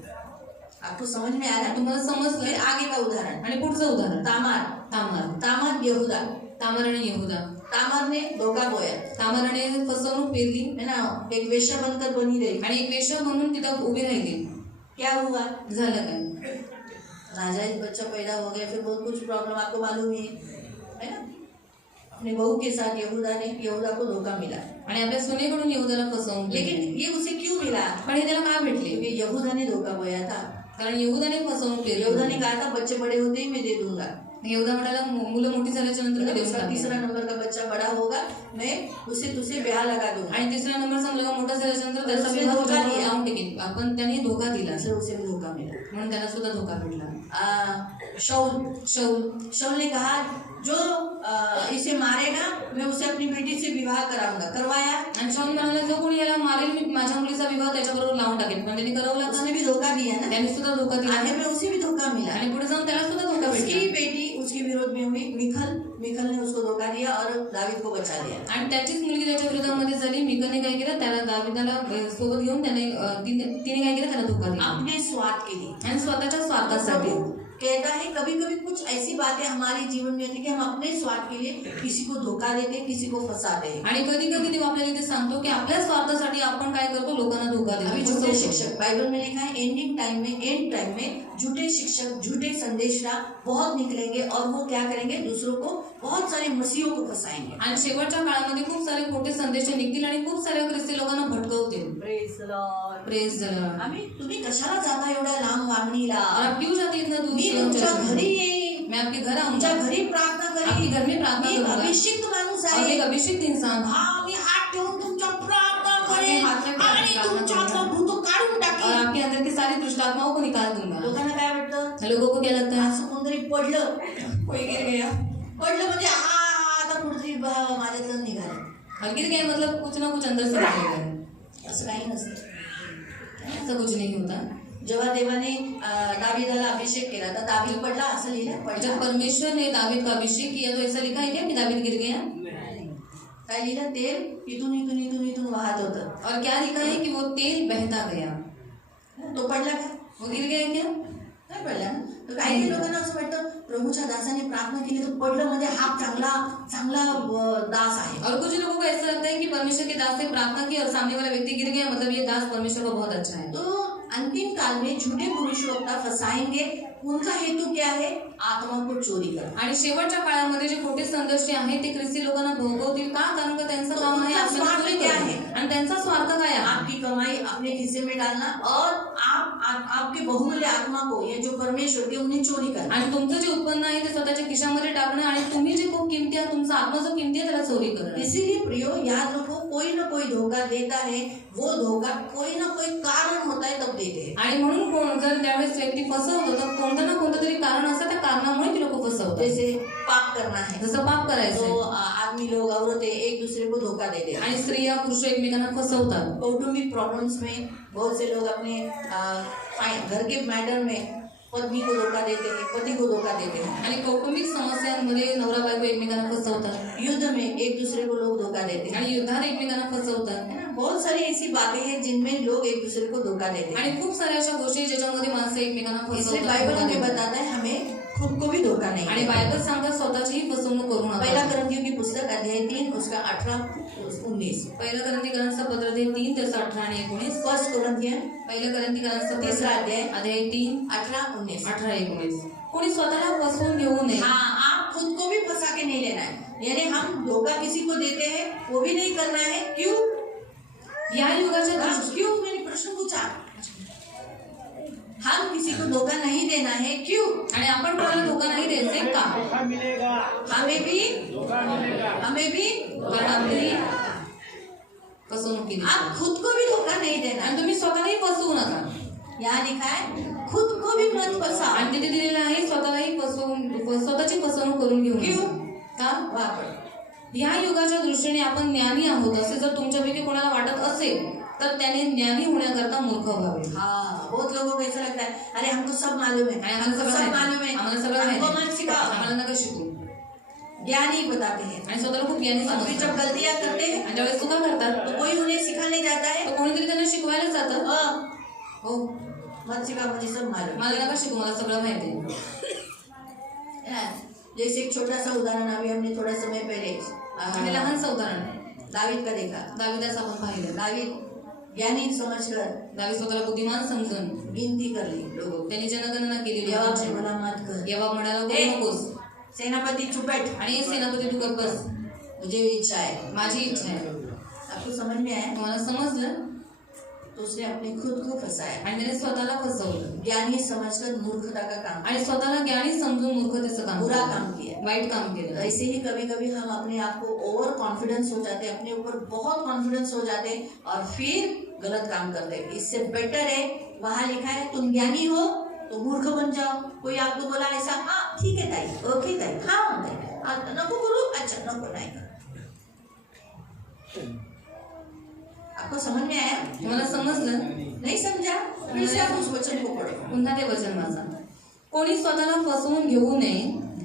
आपको समझ में आ रहा है? तुम्हाला समजलं? फिर आगे का उदाहरण, आणि पुढचं उदाहरण तामार. तामार यहूदा. तामार आणि यहूदा. तामार ने धोखा बोया, तामाराने फसवणूक पेरली है ना, एक वेश्या बनकर बनी रही. आणि एक वेश्या म्हणून तिथं उभी राहिली. क्या हुआ, झालं काय? नाजायज बच्चा पैदा हो गया. फिर बहुत कुछ प्रॉब्लम आपको मालूम ही है ना. अपने बहू के साथ यहूदा को धोखा मिला. आणि आपल्या सुनेकडून यहूदाला फसवून लेकिन ये उसे क्यों मिला? पण हे त्याला का भेटले? क्योंकि यहूदा ने धोखा बोया था. कारण यहूदाने फसवणूक केली. यहूदा ने कहा था बच्चे बड़े होते ही मैं दे दूंगा. यहूदा म्हणाला मुलं मोठी झाल्याच्या नंतर मी देऊन उसका टाकेन. तीसरा नंबर का बच्चा बड़ा होगा, मैं उसे तुझसे ब्याह लगा दूंगा. आणि तिसऱ्या नंबरचा मुलगा मोठा झाल्याच्या नंतर त्याचा उसने विवाह धोका तुझ्याबरोबर दिया. लावून टाकेन. आपण त्याने धोका दिला, इसलिए उसे भी धोखा मिला. म्हणून त्याला सुद्धा धोका भेटला. शाऊल ने कहा जो इसे मारेगा मैं उसे अपनी बेटी से विवाह कराऊंगा. करवाया. आणि शाऊल म्हणाला जो कोणी याला मारेल मी माझ्या मुलीचा विवाह त्याच्याबरोबर लावून टाकेन. पण त्यांनी करवला का? उसने भी धोखा दिया ना. त्याने सुद्धा धोका दिला. आगे में उसे भी धोखा मिला. आणि पुढे जाऊन त्याला सुद्धा धोका उसकी भेटला. बेटी उसके विरोध में हुई, मिखल ने उसको धोखा दिया और दावीद को बचा लिया. आणि त्याचीच मुलगी त्याच्या विरोधामध्ये झाली. मिकलने काय केलं, त्याला दाविदाला सोबत घेऊन तिने काय केलं, त्याला धोका दिला. अपने स्वार्थ के लिए आणि स्वतःच्या स्वार्थासाठी. कहता है कभी कभी कुछ ऐसी बातें हमारे जीवन में होती है कि हम अपने स्वार्थ के लिए किसी को धोखा देते, किसी को फंसाते हैं. आणि कधी कधी देव आपल्याला इथे सांगतो की आपल्या स्वार्थासाठी आपण काय करतो, लोकांना धोका अभी देतो. झूठे शिक्षक, बाइबल में लिखा है एंड टाइम में झूठे शिक्षक, झूठे संदेशा बहुत निकलेंगे और वो क्या करेंगे, दूसरों को बहुत सारे मसीहों को फंसाएंगे. आणि शेवटच्या काळामध्ये खूप सारे खोटे संदेश निघतील आणि खूप साऱ्या ख्रिस्ती लोकांना भटकवतील. Praise the Lord. आम्ही तुम्ही कशाला जाता एवढ्या लांब वागणीला? और आप क्यों जाते इतना दूर? मी तुमच्या घरी येईन, मैं आपके घर तुमच्या आऊंगा, घरी प्रार्थना आपके करीन. घर में प्रार्थना मी करूंगा. अभिषिक्त माणूस और आहे. एक अभिषिक्त इंसान. हा, मी हात ठेवून तुमच्या प्रार्थना आपके करेन हाथ में आणि प्रार्थना तुमच्यातलं भूत काढून और टाकेन. आपके अंदर की सारी दुष्ट आत्माओं को निकाल दूंगा. लोकांना काय वाटतं, लोगों को क्या लगता है? असं कोणतरी पडलं, कोई गिर गया, पडलं म्हणजे आता कुठतरी माझ्यातलं निघालं. गिर गए मतलब कुछ ना कुछ अंदर से निकल गए. असं काही नसतं. ऐसा कुछ नहीं होता. जेव्हा देवाने दावीदाला अभिषेक केला तर दावीद पडला असं लिहिलं, पडला. जब परमेश्वर ने दावीद का अभिषेक किया तो ऐसा लिखा है क्या कि दावीद गिर गया? काय लिहिलं, तेल इथून वाहत होतं. और क्या लिखा है कि वो तेल बहता गया. तो पडला का? वो गिर गया क्या? नाही पडला ना. तर काही लोकांना असं वाटतं प्रभूच्या दासाने प्रार्थना केली तर पडलं म्हणजे हा चांगला दास आहे. और कुछ लोगों को ऐसा लगता है कि परमेश्वर के दास ने प्रार्थना की और सामने वाला व्यक्ति गिर गया मतलब ये दास परमेश्वर का बहुत अच्छा है. तो अंतिम काल में झूठे भविष्यवक्ता फसाएंगे. उनका हेतू क्या है, आत्मा को चोरी करना. आणि शेवटच्या काळामध्ये जे खोटे संदेश आहेत ते ख्रिस्ती लोकांना भोगवतील का? कारण का त्यांचं काम आहे उनका स्वार्थ क्या है? आणि त्यांचा स्वार्थ काय आहे? आपकी कमाई अपने हिस्से में डालना और आप आपके बहुमूल्य आत्मा को, ये जो परमेश्वर के, उन्हें चोरी करना। आणि तुमचं जे उत्पन्न आहे ते स्वतःच्या खिशामध्ये टाकणं आणि तुम्ही जे खूप किमती आहे, तुमचा आत्मा जो किमती आहे त्याला चोरी करणं. इसीलिए प्रियो याद रखो, कोई ना कोई धोखा देता है, वो धोखा कोई ना कोई कारण होता है तब देते हैं. आणि म्हणून कोण जर त्यावेळेस व्यक्ती फसवतो तर कोणतं ना कोणतं तरी कारण असतं, त्या कारणामुळे ती लोक फसवतात. जैसे पाप करना है, जसं पाप करायचं तो आदमी लोग, औरतें एक दूसरे को धोखा दे देते हैं. आणि स्त्रिया पुरुष एकमेकांना फसवतात. कौटुंबिक प्रॉब्लम्स में बहुत से लोग अपने घर के मैटर में पत्नी को धोखा देते हैं, पति को धोखा देते हैं. आणि कौटुंबिक समस्यांमध्ये नवरा बायको एकमेकांना फसवतात. युद्ध में एक दूसरे को लोग धोखा देते हैं. आणि युद्धात एकमेकांना फसवतात. बहुत सारी ऐसी बातें हैं जिनमें लोग एक दूसरे को धोखा देते हैं. आणि खूप साऱ्या अशा गोष्टी ज्याच्यामध्ये माणसं एकमेकांना इसलिए बाइबल हमें फसवतात. बताता है हमें खुद को भी धोखा नहीं आणि देना. बायबल सांगतात स्वतःचीही फसवणूक करू पहला नका. करंथियों की पुस्तक अध्याय 3 उसका 18-19. पहिलं करंथीकरांचं पत्र ते 3 त्याचं 18 आणि 19. फर्स्ट कोरिन्थियन पहिलं करंथीकरांचं तीसरा अध्याय अध्याय 3 18-19. 18-19. कोणी स्वतःला फसवून घेऊ नये. हाँ, आप खुद को भी फंसा के नहीं लेना है. यानी हम धोखा किसी को देते हैं वो भी नहीं करना है. क्यों? या युगाच्या दृष्टी क्यों? मैंने प्रश्न पूछा. हम किसी को धोखा नहीं देना है. क्यों? आणि आपण कोणाला धोका नाही द्यायचे का? हमें भी कारण आपली फसवणूक केली. आप खुद को भी धोखा नहीं देना. आणि तुम्ही स्वतःलाही फसवू नका. यहाँ लिखा है खुद को भी मत फंसा. आणि तिथे दिलेलं आहे स्वतःलाही स्वतःची फसवणूक करून घेऊ नये. क्यों? का? वाह. या युगाच्या दृष्टीने आपण ज्ञानी आहोत असे जर तुमच्यापैकी कोणाला वाटत असेल तर त्याने ज्ञानी होण्याकरता मूर्ख व्हावे. हाँ, बहुत लोगों को ऐसा लगता है अरे हमको सब मालूम है, आणि आम्हाला सगळं मालूम है, आम्हाला सगळं माहिती हमको आहे. मत सिखाओ. आम्हाला नका शिकू. ज्ञानी बताते हैं. आणि स्वतःला खूप ज्ञानी और फिर समजतात. जब गलतियां करते हैं आणि ज्यावेळेस चुका करतात तो कोई उन्हें सिखाने जाता है. तर कोणीतरी त्यांना शिकवायला जातं. हो, मत सिखा, मुझे सब मालूम मला नका शिकू, मला सगळं माहिती आहे. है. जैसे एक छोटा सा उदाहरण अभी हमने थोड़ा समय पहले आणि लहानचं उदाहरण आहे. दावीद का देखा. दाविदाचं आपण पाहिलं. दावीद ज्ञानी समझकर दावीद स्वतःला बुद्धिमान समजून विनती कर ली लोगों को. त्यांनी जनगणना केलेली. जवाब से बोला मत कर. यवा म्हणाला ए! बोलू नकोस. सेनापति चुप बैठ, आणि सेनापती तू गप्प बस, मुझे भी इच्छा है. माझी इच्छा आहे. आपको समझ में आया? तुम्हाला समजलं? तो उसने अपने खुद को फंसाया. आणि त्याने स्वतःला फसवलं ज्ञानी समझकर मूर्खता का काम, आणि स्वतःला ज्ञानी समजून मूर्खतेचं काम बुरा केलं. काम किया. वाईट काम केलं. ऐसे ही कभी कभी हम अपने आप को ओवर कॉन्फिडेंस हो जाते हैं, अपने ऊपर बहुत कॉन्फिडेंस हो जाते हैं और फिर गलत काम करते हैं. इससे बेटर है, वहाँ लिखा है तुम ज्ञानी हो तो मूर्ख बन जाओ. कोई आपको बोला ऐसा, हाँ ठीक है ताई, ओके ताई, हाँ ताई, नको करू, अच्छा नको नाही कर. आपको समझ में आया? तुम्हाला समजलं? नहीं समझा? फिर से आप उस वचन को पढ़ो. पुन्हा ते वचन वाचा. कोणी स्वतःला फसवून घेऊ नये.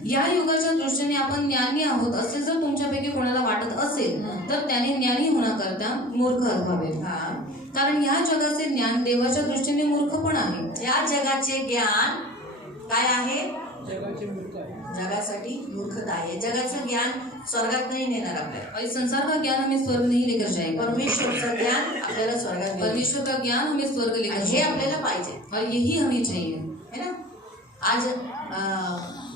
या युगाच्या दृष्टीने आपण ज्ञानी आहोत असे जर तुमच्यापैकी कोणाला वाटत असेल तर त्याने ज्ञानी होण्याकरता मूर्ख व्हावे. हाँ, कारण या जगाचे ज्ञान देवाच्या दृष्टीने मूर्खपण आहे. या जगाचे ज्ञान काय आहे? जगासाठी मूर्खता आहे. जगाचं ज्ञान स्वर्गात नाही नेणार आपल्याला. और इस संसार का ज्ञान हमें स्वर्ग नहीं लेकर जाएगा. परमेश्वरचं ज्ञान आपल्याला स्वर्गात घेऊन परमेश्वर का ज्ञान हमें स्वर्ग लेकर जाईल. हे जाएगा. आपल्याला पाहिजे, और यही हमें चाहिए. है ना. आज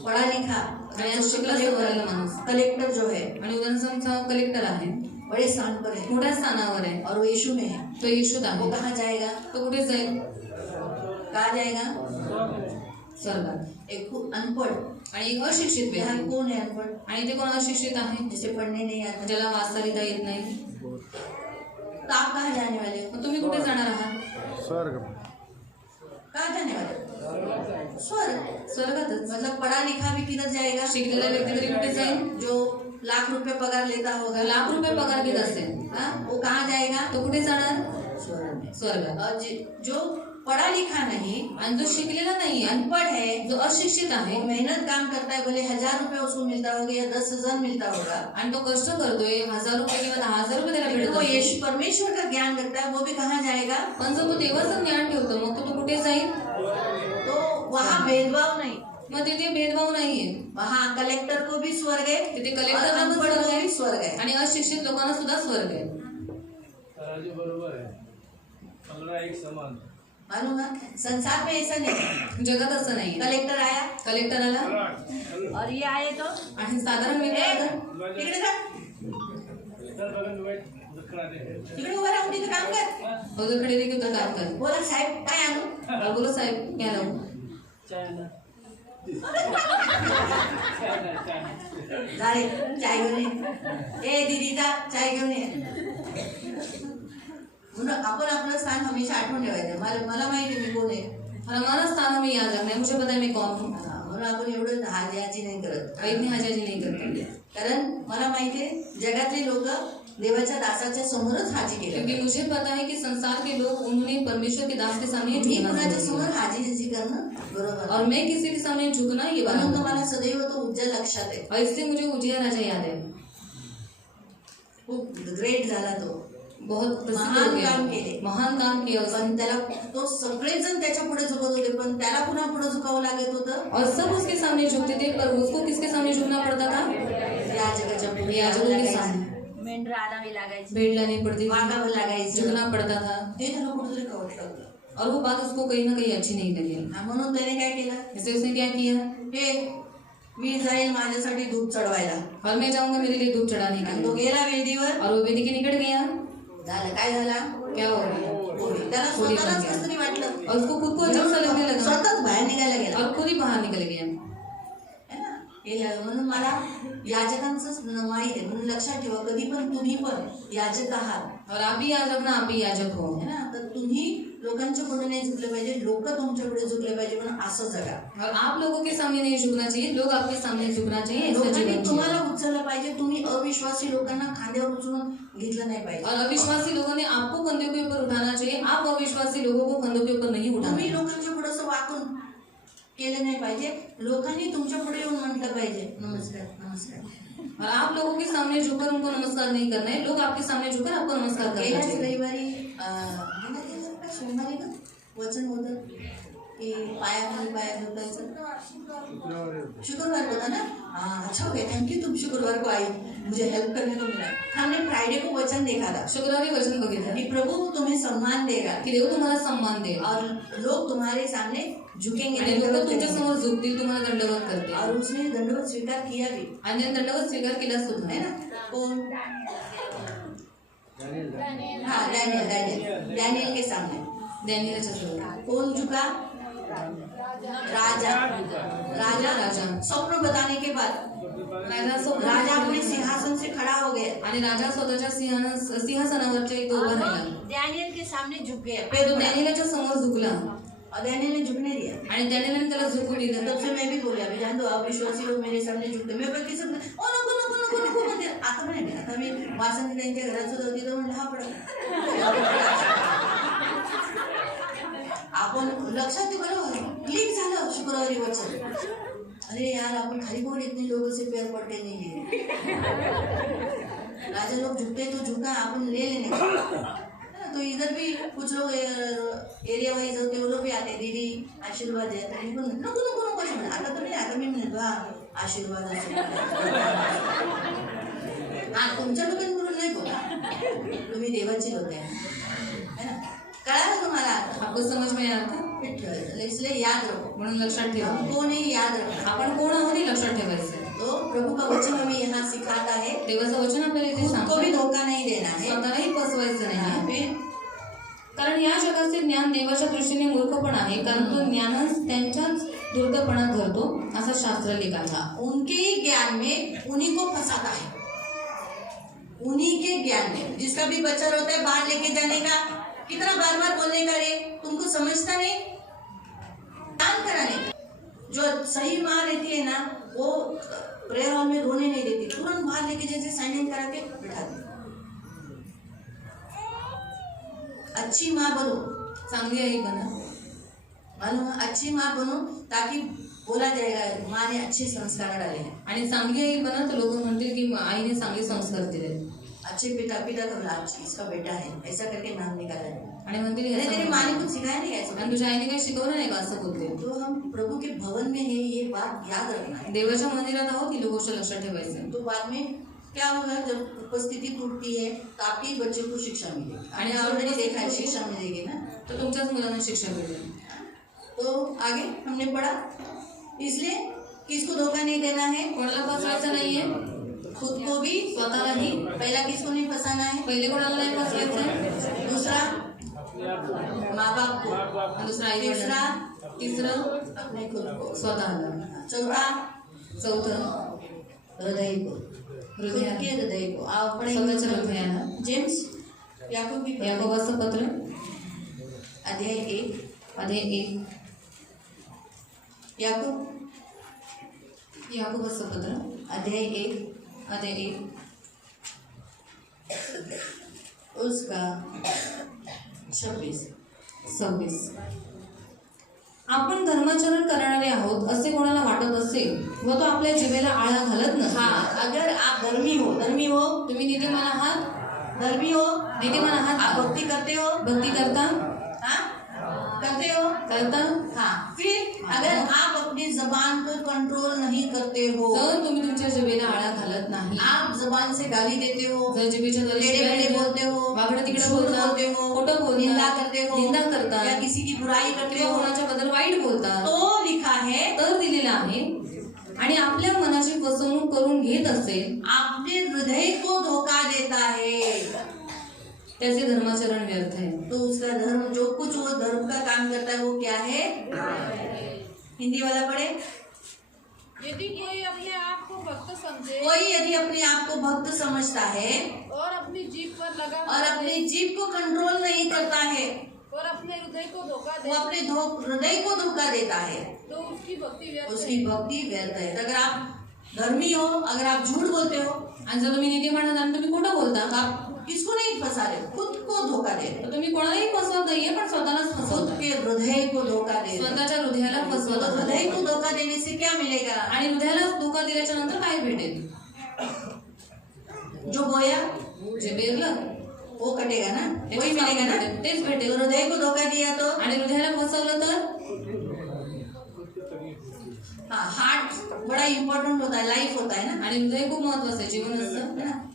पढ़ा लिखा आणि आज शिकला सवरलेला माणूस कलेक्टर जो है, आणि उदाहरणार्थ कलेक्टर आहे, बड़े स्थान पर है मोठ्या स्थानावर आहे, और वो यीशु में है. तो येशूत वो आहे. कहाँ जाएगा? तो कुठे जाईल? कहाँ जाएगा? स्वर्गात. एक अनपढ़. आणि एक अशिक्षित यहाँ व्यक्ती, कौन है अनपढ़? आणि ते कोण अशिक्षित आहे? जिसे पढ़ने नहीं आता. ज्याला वाचता लिहिता येत नाही. तो आप कहाँ जाने वाले हो? मग तुम्ही कुठे जाणार आहात? स्वर्ग. कहाँ जाने वाले हो? स्वर्ग. स्वर्गातच. मतलब पढ़ा लिखा भी किधर जाएगा? शिकलेला व्यक्ती तरी कुठे जाईल? जो लाख रुपए पगार लेता होगा, लाख रुपये पगार घेत असेल, हाँ, वो कहाँ जाएगा? तो कुठे जाणार? स्वर्ग में. स्वर्गात. और जो पढ़ा लिखा नहीं, आणि जो शिकलेला नाहीये, अनपढ़ है, जो अशिक्षित आहे, वो मेहनत काम करता है, भले 1000 रुपए उसको मिलता होगा या 10,000 मिलता होगा, आणि तो कष्ट करतोय, 1000 रुपये किंवा 10,000 रुपये त्याला लेकिन भेटत वो असेल. यीशु परमेश्वर का ज्ञान रखता है, वो भी कहाँ जाएगा? पण जर तो देवाचं ज्ञान ठेवतो मग तो कुठे जाईल? तो वहाँ भेदभाव नहीं. मग तिथे भेदभाव नाहीये. वहाँ कलेक्टर को भी स्वर्ग है तिथे और कलेक्टरला पण अनपढ़ स्वर्ग को भी आहे स्वर्ग है. आणि अशिक्षित लोकांना सुद्धा स्वर्ग आहे. तराजू बरोबर आहे. सगळा एक समान. मालूम है? संसार में ऐसा नहीं. जगात असं नाही. कलेक्टर आया कलेक्टर आला और ये आए तो आणि साधारण व्यक्ती तिकडे जा. तर बघा तिकडे उभा राहून तिथे काम कर. उधर खड़े रह के उधर काम कर. बोला साहेब काय आणू? और बोलो साहब क्या लाऊं? जा रे चाय घेऊन ये. ए दीदी जा चाय घेऊन ये. म्हणून आपण आपलं स्थान हमेशा आठवून ठेवायचं. मला माहिती आहे मी कोण आहे. और हमारा स्थान हमें याद रखना है. मुझे पता है मैं कौन हूँ. म्हणून आपण एवढं हाजी नाही करत. और इतनी हाजाजी नहीं करते कारण मला माहिती आहे जगातले लोक देवाच्या दासाच्या समोरच हाजी केले. क्योंकि मुझे पता है कि संसार के लोग उन्होंने परमेश्वर के दास के सामने मी झुकना कुणाच्या शुरू समोर किया. हाजी करणं बरोबर. और मैं किसी के सामने झुकना ये बात म्हणून मला सदैव तो उज्ज्वल लक्षात आहे. और इसलिए मुझे उजिया राजा याद है. खूप ग्रेट झाला तो. बहुत प्रसिद्ध महान हो गया. काम केले. महान काम किया उसने. पण त्याला तो सगळेजण त्याच्या पुढे झुकत होते पण त्याला पुन्हा पुढे झुकावं लागत होतं. और सब उसके सामने झुकते थे पर उसको किसके सामने झुकना पड़ता था? या जगाच्या पुढे याजकों के सामने मेंढरा आणावी लागायची. भेंट लानी पड़ती थी. वागावं लागायचं. झुकना पड़ता था. ते त्याला कुठेतरी कवट लागलं. और वो बात उसको कहीं ना कहीं अच्छी नहीं लगी. म्हणून त्याने काय केलं? इसलिए उसने क्या किया? हे मी जाईल माझ्यासाठी दूध चढवायला. और मैं जाऊंगा मेरे लिए दूध चढ़ाने के आणि तो लिए. गेला वेदीवर. और वो वेदी के निकट गया. झालं काय झाला? क्या हो गया? त्याला होली स्वतःलाच बन गया. कसं तरी वाटलं. और उसको खुद को अजीब सा लगने लगा स्वतःच बाहेर निघायला गेला. और खुद ही बाहर निकल गया. है ना? म्हणून मला याजकांचं माहित आहे. म्हणून लक्षात ठेवा कधी पण तुम्ही पण याजक आहात. और आप भी याद रखना, आप भी याजक हो. है ना? तर तुम्ही लोकांच्या पुढे नाही झुकले पाहिजे. लोक तुमच्या पुढे झुकले पाहिजे पण असं जगा. और आप लोगों के सामने नहीं झुकना चाहिए, लोग आपके सामने झुकना चाहिए. ऐसा लोकांनी जीवन जिए. तुम्हाला उचललं पाहिजे. तुम्ही अविश्वासी लोकांना खांद्यावर उचलून घेतलं नाही पाहिजे. और अविश्वासी लोगों ने आपको कंधों के ऊपर उठाना चाहिए. आप अविश्वासी लोगों को कंधों के ऊपर नहीं उठाना. तुम्ही लोकांच्या पुढे असं वाकून केलं नाही पाहिजे. लोकांनी तुमच्या पुढे येऊन म्हटलं पाहिजे नमस्कार नमस्कार. और आप लोगों के सामने झुककर उनको नमस्कार नहीं करना है. लोग आपके सामने झुककर आपको नमस्कार करना गेल्याच चाहिए. रविवारी सोमवारी का वचन होतं की पायाखाली पाया धुतायचं. शुक्रवार होता ना. हाँ अच्छा हो गया. थैंक यू तुम शुक्रवार को आई मुझे हेल्प करने को मिला. हमने फ्राइडे को वचन देखा था शुक्रवारी वचन बघितलं कि प्रभु तुम्हें सम्मान देगा की देव तुम्हाला सम्मान देईल और लोग तुम्हारे सामने झुकेंगे. आणि लोक तुमच्या समोर झुकतील, तुम्हाला दंडवत करतील. और उसने दंडवत स्वीकार किया भी. आणि त्याने दंडवत स्वीकार केला सुद्धा है ना? कौन? हाँ डैनियल के सामने. डॅनियलच्या समोर कौन झुका? राजा. राजा स्वप्न बताने के बाद राजा अपने सिंहासन से खड़ा हो गया. आणि राजा स्वतःच्या सिंहासनावरच्या इथं उभा राहिला. डैनियल के सामने झुक गया. तो डॅनियलच्या समोर झुकला और डैनियल ने झुकने दिया. आणि डॅनियलने त्याला झुकू दिलं. तब से मैं भी बोला अभी जान दो अविश्वासी लोग मेरे सामने झुकते. मैं बल्कि सब ओ नको नको नको नको म्हणते. आता नाही आता मी वासंती त्यांच्या घरात सुद्धा होती तर म्हणलं हा पडा. आपण लक्षात ते बरोबर क्लिक झालं शुक्रवारी वचन. अरे यार अपन खाली बोल इतने लोगों से पैर पड़ते नहीं है. राजा लोग झुकते तो झुका अपन ले लेने का. तो इधर भी कुछ लोग एरिया वाइज होते वो लोग भी आते दीदी आशीर्वाद है. तो नको नको नको असं म्हणा. आता तर नाही. आता मी म्हणतो हा आशीर्वाद हा तुमच्या लोकांकडून नाही बोला. तुम्ही देवाचे लोक आहे. है ना? कळालं तुम्हाला? आपको समज में आया था? इसलिए याद रखो. म्हणून लक्षात ठेवा. हमको नहीं याद रखना. आपण कोण आहोत हे लक्षात ठेवायचं. तो प्रभु का वचन हमें यहाँ सिखाता है. देवाचं वचन आपल्याला इथे खुद को सांगतो. भी धोखा नहीं देना है. स्वतःलाही फसवायचं नाही. फिर कारण या जगाचे ज्ञान देवाच्या दृष्टीने मूर्खपणा आहे. कारण तो ज्ञानच त्यांच्याच दुर्गपणात धरतो असा शास्त्र लिखाचा. उनके ही ज्ञान में उन्हीं को फंसाता है. उन्हीं के ज्ञान में जिसका भी बच्चा होता है बाहर लेके जाने का कितना बार बार बोलने का रे तुमको समझता नहीं. काम कराने का. जो सही माँ रहती है ना वो प्रेयर हॉल में रोने नहीं देती. तुरंत बाहर लेके जैसे साइलेंट करा के बिठा दी. अच्छी माँ बनो. चांगली आई बना. मानो अच्छी माँ बनो ताकि बोला जाएगा माँ ने अच्छे संस्कार डाले हैं. आणि चांगली आई बना तर लोक म्हणतील की आईने चांगले संस्कार दिले. अच्छे पिता का बोला इसका बेटा है ऐसा करके नाम निकाला है. आणि म्हणतील अरे तेरी माँ ने आणि कुछ सिखाया नहीं ऐसा. तुझ्या आईने काही शिकवलं नाही का असं बोलते. तो हम प्रभु के भवन में है ये बात याद रखना है. देवाच्या मंदिरात आहोत ही गोष्ट लक्षात ठेवायचं. तो बाद में क्या होगा जब उपस्थिति टूटती है तो आपके बच्चे को शिक्षा मिलेगी. आणि ऑलरेडी देखा है शिक्षा मिलेगी ना. तर तुमच्याच मुलांना शिक्षा मिळेल. तो आगे हमने पढ़ा इसलिए किसको धोखा नहीं देना है. कोणाला फसवायचं नाहीये. खुद को भी स्वतःलाही पहला किसको नहीं फंसाना है, पहिले कोणाला नाही फसवायचं, दूसरा अपने आप को माँ बाप को, दुसरा आई तीसरा तिसरं अपने खुद को, स्वतःला, चौथा चौथं हृदय को, खुद के हृदय को। आप स्वतःच्या पढ़ेंगे हृदयाला। जेम्स याकूब की याकोबाचं पत्र अध्याय 1, अध्याय 1, याकोबाचं पत्र अध्याय 1 अध्याय 1 उसका 26। 26. आपण धर्माचरण करणारे आहोत असे कोणाला वाटत असेल व तो आपल्या जिभेला आळा घालत नसेल, हाँ, अगर आप धर्मी हो तुम्ही नीतिमान आहात, नीतिमान आप आहात, भक्ति करते हो, भक्ती करता, हाँ करते हो, हाँ, फिर अगर आप अपनी जबान को कंट्रोल नहीं करते हो, तर तुम्ही तुमच्या जिभेला आळा घालत नाही, आप जबान से गाली देते हो, जर जिभेच्या टेढ़े-मेढ़े बोलते हो, वाकडं तिकडे झूठ बोलता, बोलते हो, खोटं बोलता, निंदा करते हो, निंदा करता, या किसी की बुराई करते किंवा हो, कोणाच्या बद्दल वाईट बोलता, तो लिखा है, तर दिलेला आहे आणि आपल्या मनाची फसवणूक करून घेत असेल, आपने हृदय को धोखा देता है, त्याचे धर्माचरण व्यर्थ है। तो उसका धर्म, जो कुछ वो धर्म का काम करता है वो क्या है। हिंदी वाला पढ़े। यदि कोई अपने आप को भक्त समझे कोई यदि अपने आप को भक्त समझता है और अपनी जीभ पर लगा और अपनी जीभ को कंट्रोल नहीं करता है, और अपने हृदय को धोखा वो दे, अपने हृदय को धोखा देता है, तो उसकी भक्ति व्यर्थ है। उसकी भक्ति व्यर्थ है। अगर आप धर्मी हो, अगर आप झूठ बोलते हो, आणि जर तुम्ही नीतिमान आहात आणि तुम्ही खोटं बोलता, तो आप किसको नहीं फंसा रहे हो, खुद को धोखा दे रहे तर तुम्ही कोणालाही फसवत नाहीये पण स्वतःलाच हो, खुद फसवता, के हृदय को धोखा दे रहे हो। स्वतःच्या हृदयाला फसवत तो आहात। हृदय को धोखा देने से क्या मिलेगा। आणि हृदयाला धोका दिल्याच्या नंतर काय भेटेल, जो बोया जे पेरलं वो कटेगा ना, त्याची वही मिलेगा ना। भेटेल, तेच तो भेटेल। हृदय को धोखा दिया तो आणि हृदयाला फसवलं तर हाँ, हार्ट बड़ा इम्पोर्टेंट होता है, लाइफ होता है ना। आणि हृदय खूप महत्वाचं आहे, जीवन असतं है ना?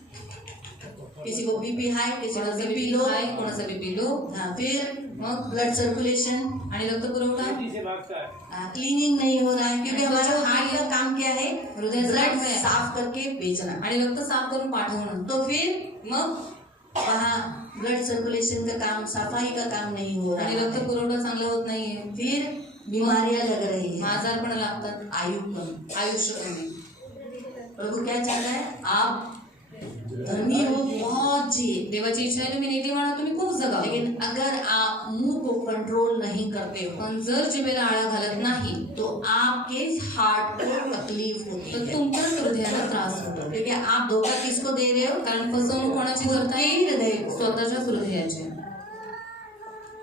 किसी को बीपी हाई, किसी को कोणाचा बीपी बीपी लो, हाय, कोणाचा बीपी लो, हाँ, फिर मग ब्लड सर्कुलेशन आणि रक्त पुरवठा, तेजी से भागता है। क्लीनिंग नहीं हो रहा है, क्योंकि अच्छा, हमारा जो हार्ट का काम क्या है, हृदय ब्लड साफ है। साफ करके भेजना। आणि रक्त साफ करून पाठवणं, तो फिर मग वहाँ ब्लड सर्कुलेशन का काम, सफाई का काम नहीं हो रहा आणि है, रक्त पुरवठा चांगला होत नाहीये, फिर बीमारियां लग रही है, आजार पण लागतात, आयु कम। आयुष्य कमी। प्रभु क्या चाहता है, आप धर्मी हो, बहुत जिए, देवाची इच्छा आहे तुम्ही नीतिमान आहात, तुम्ही खूप जगा, लेकिन अगर आप मुंह को कंट्रोल नहीं करते हो पण जर जिभेला आळा घालत नाही तो आपके हार्ट को तकलीफ होती तर है, तुमच्याच हृदयाला त्रास होतो, क्योंकि आप धोखा किसको दे रहे हो, कारण फसवणूक कोणाची अपने करताय, ही हृदय को। स्वतःच्याच हृदयाची।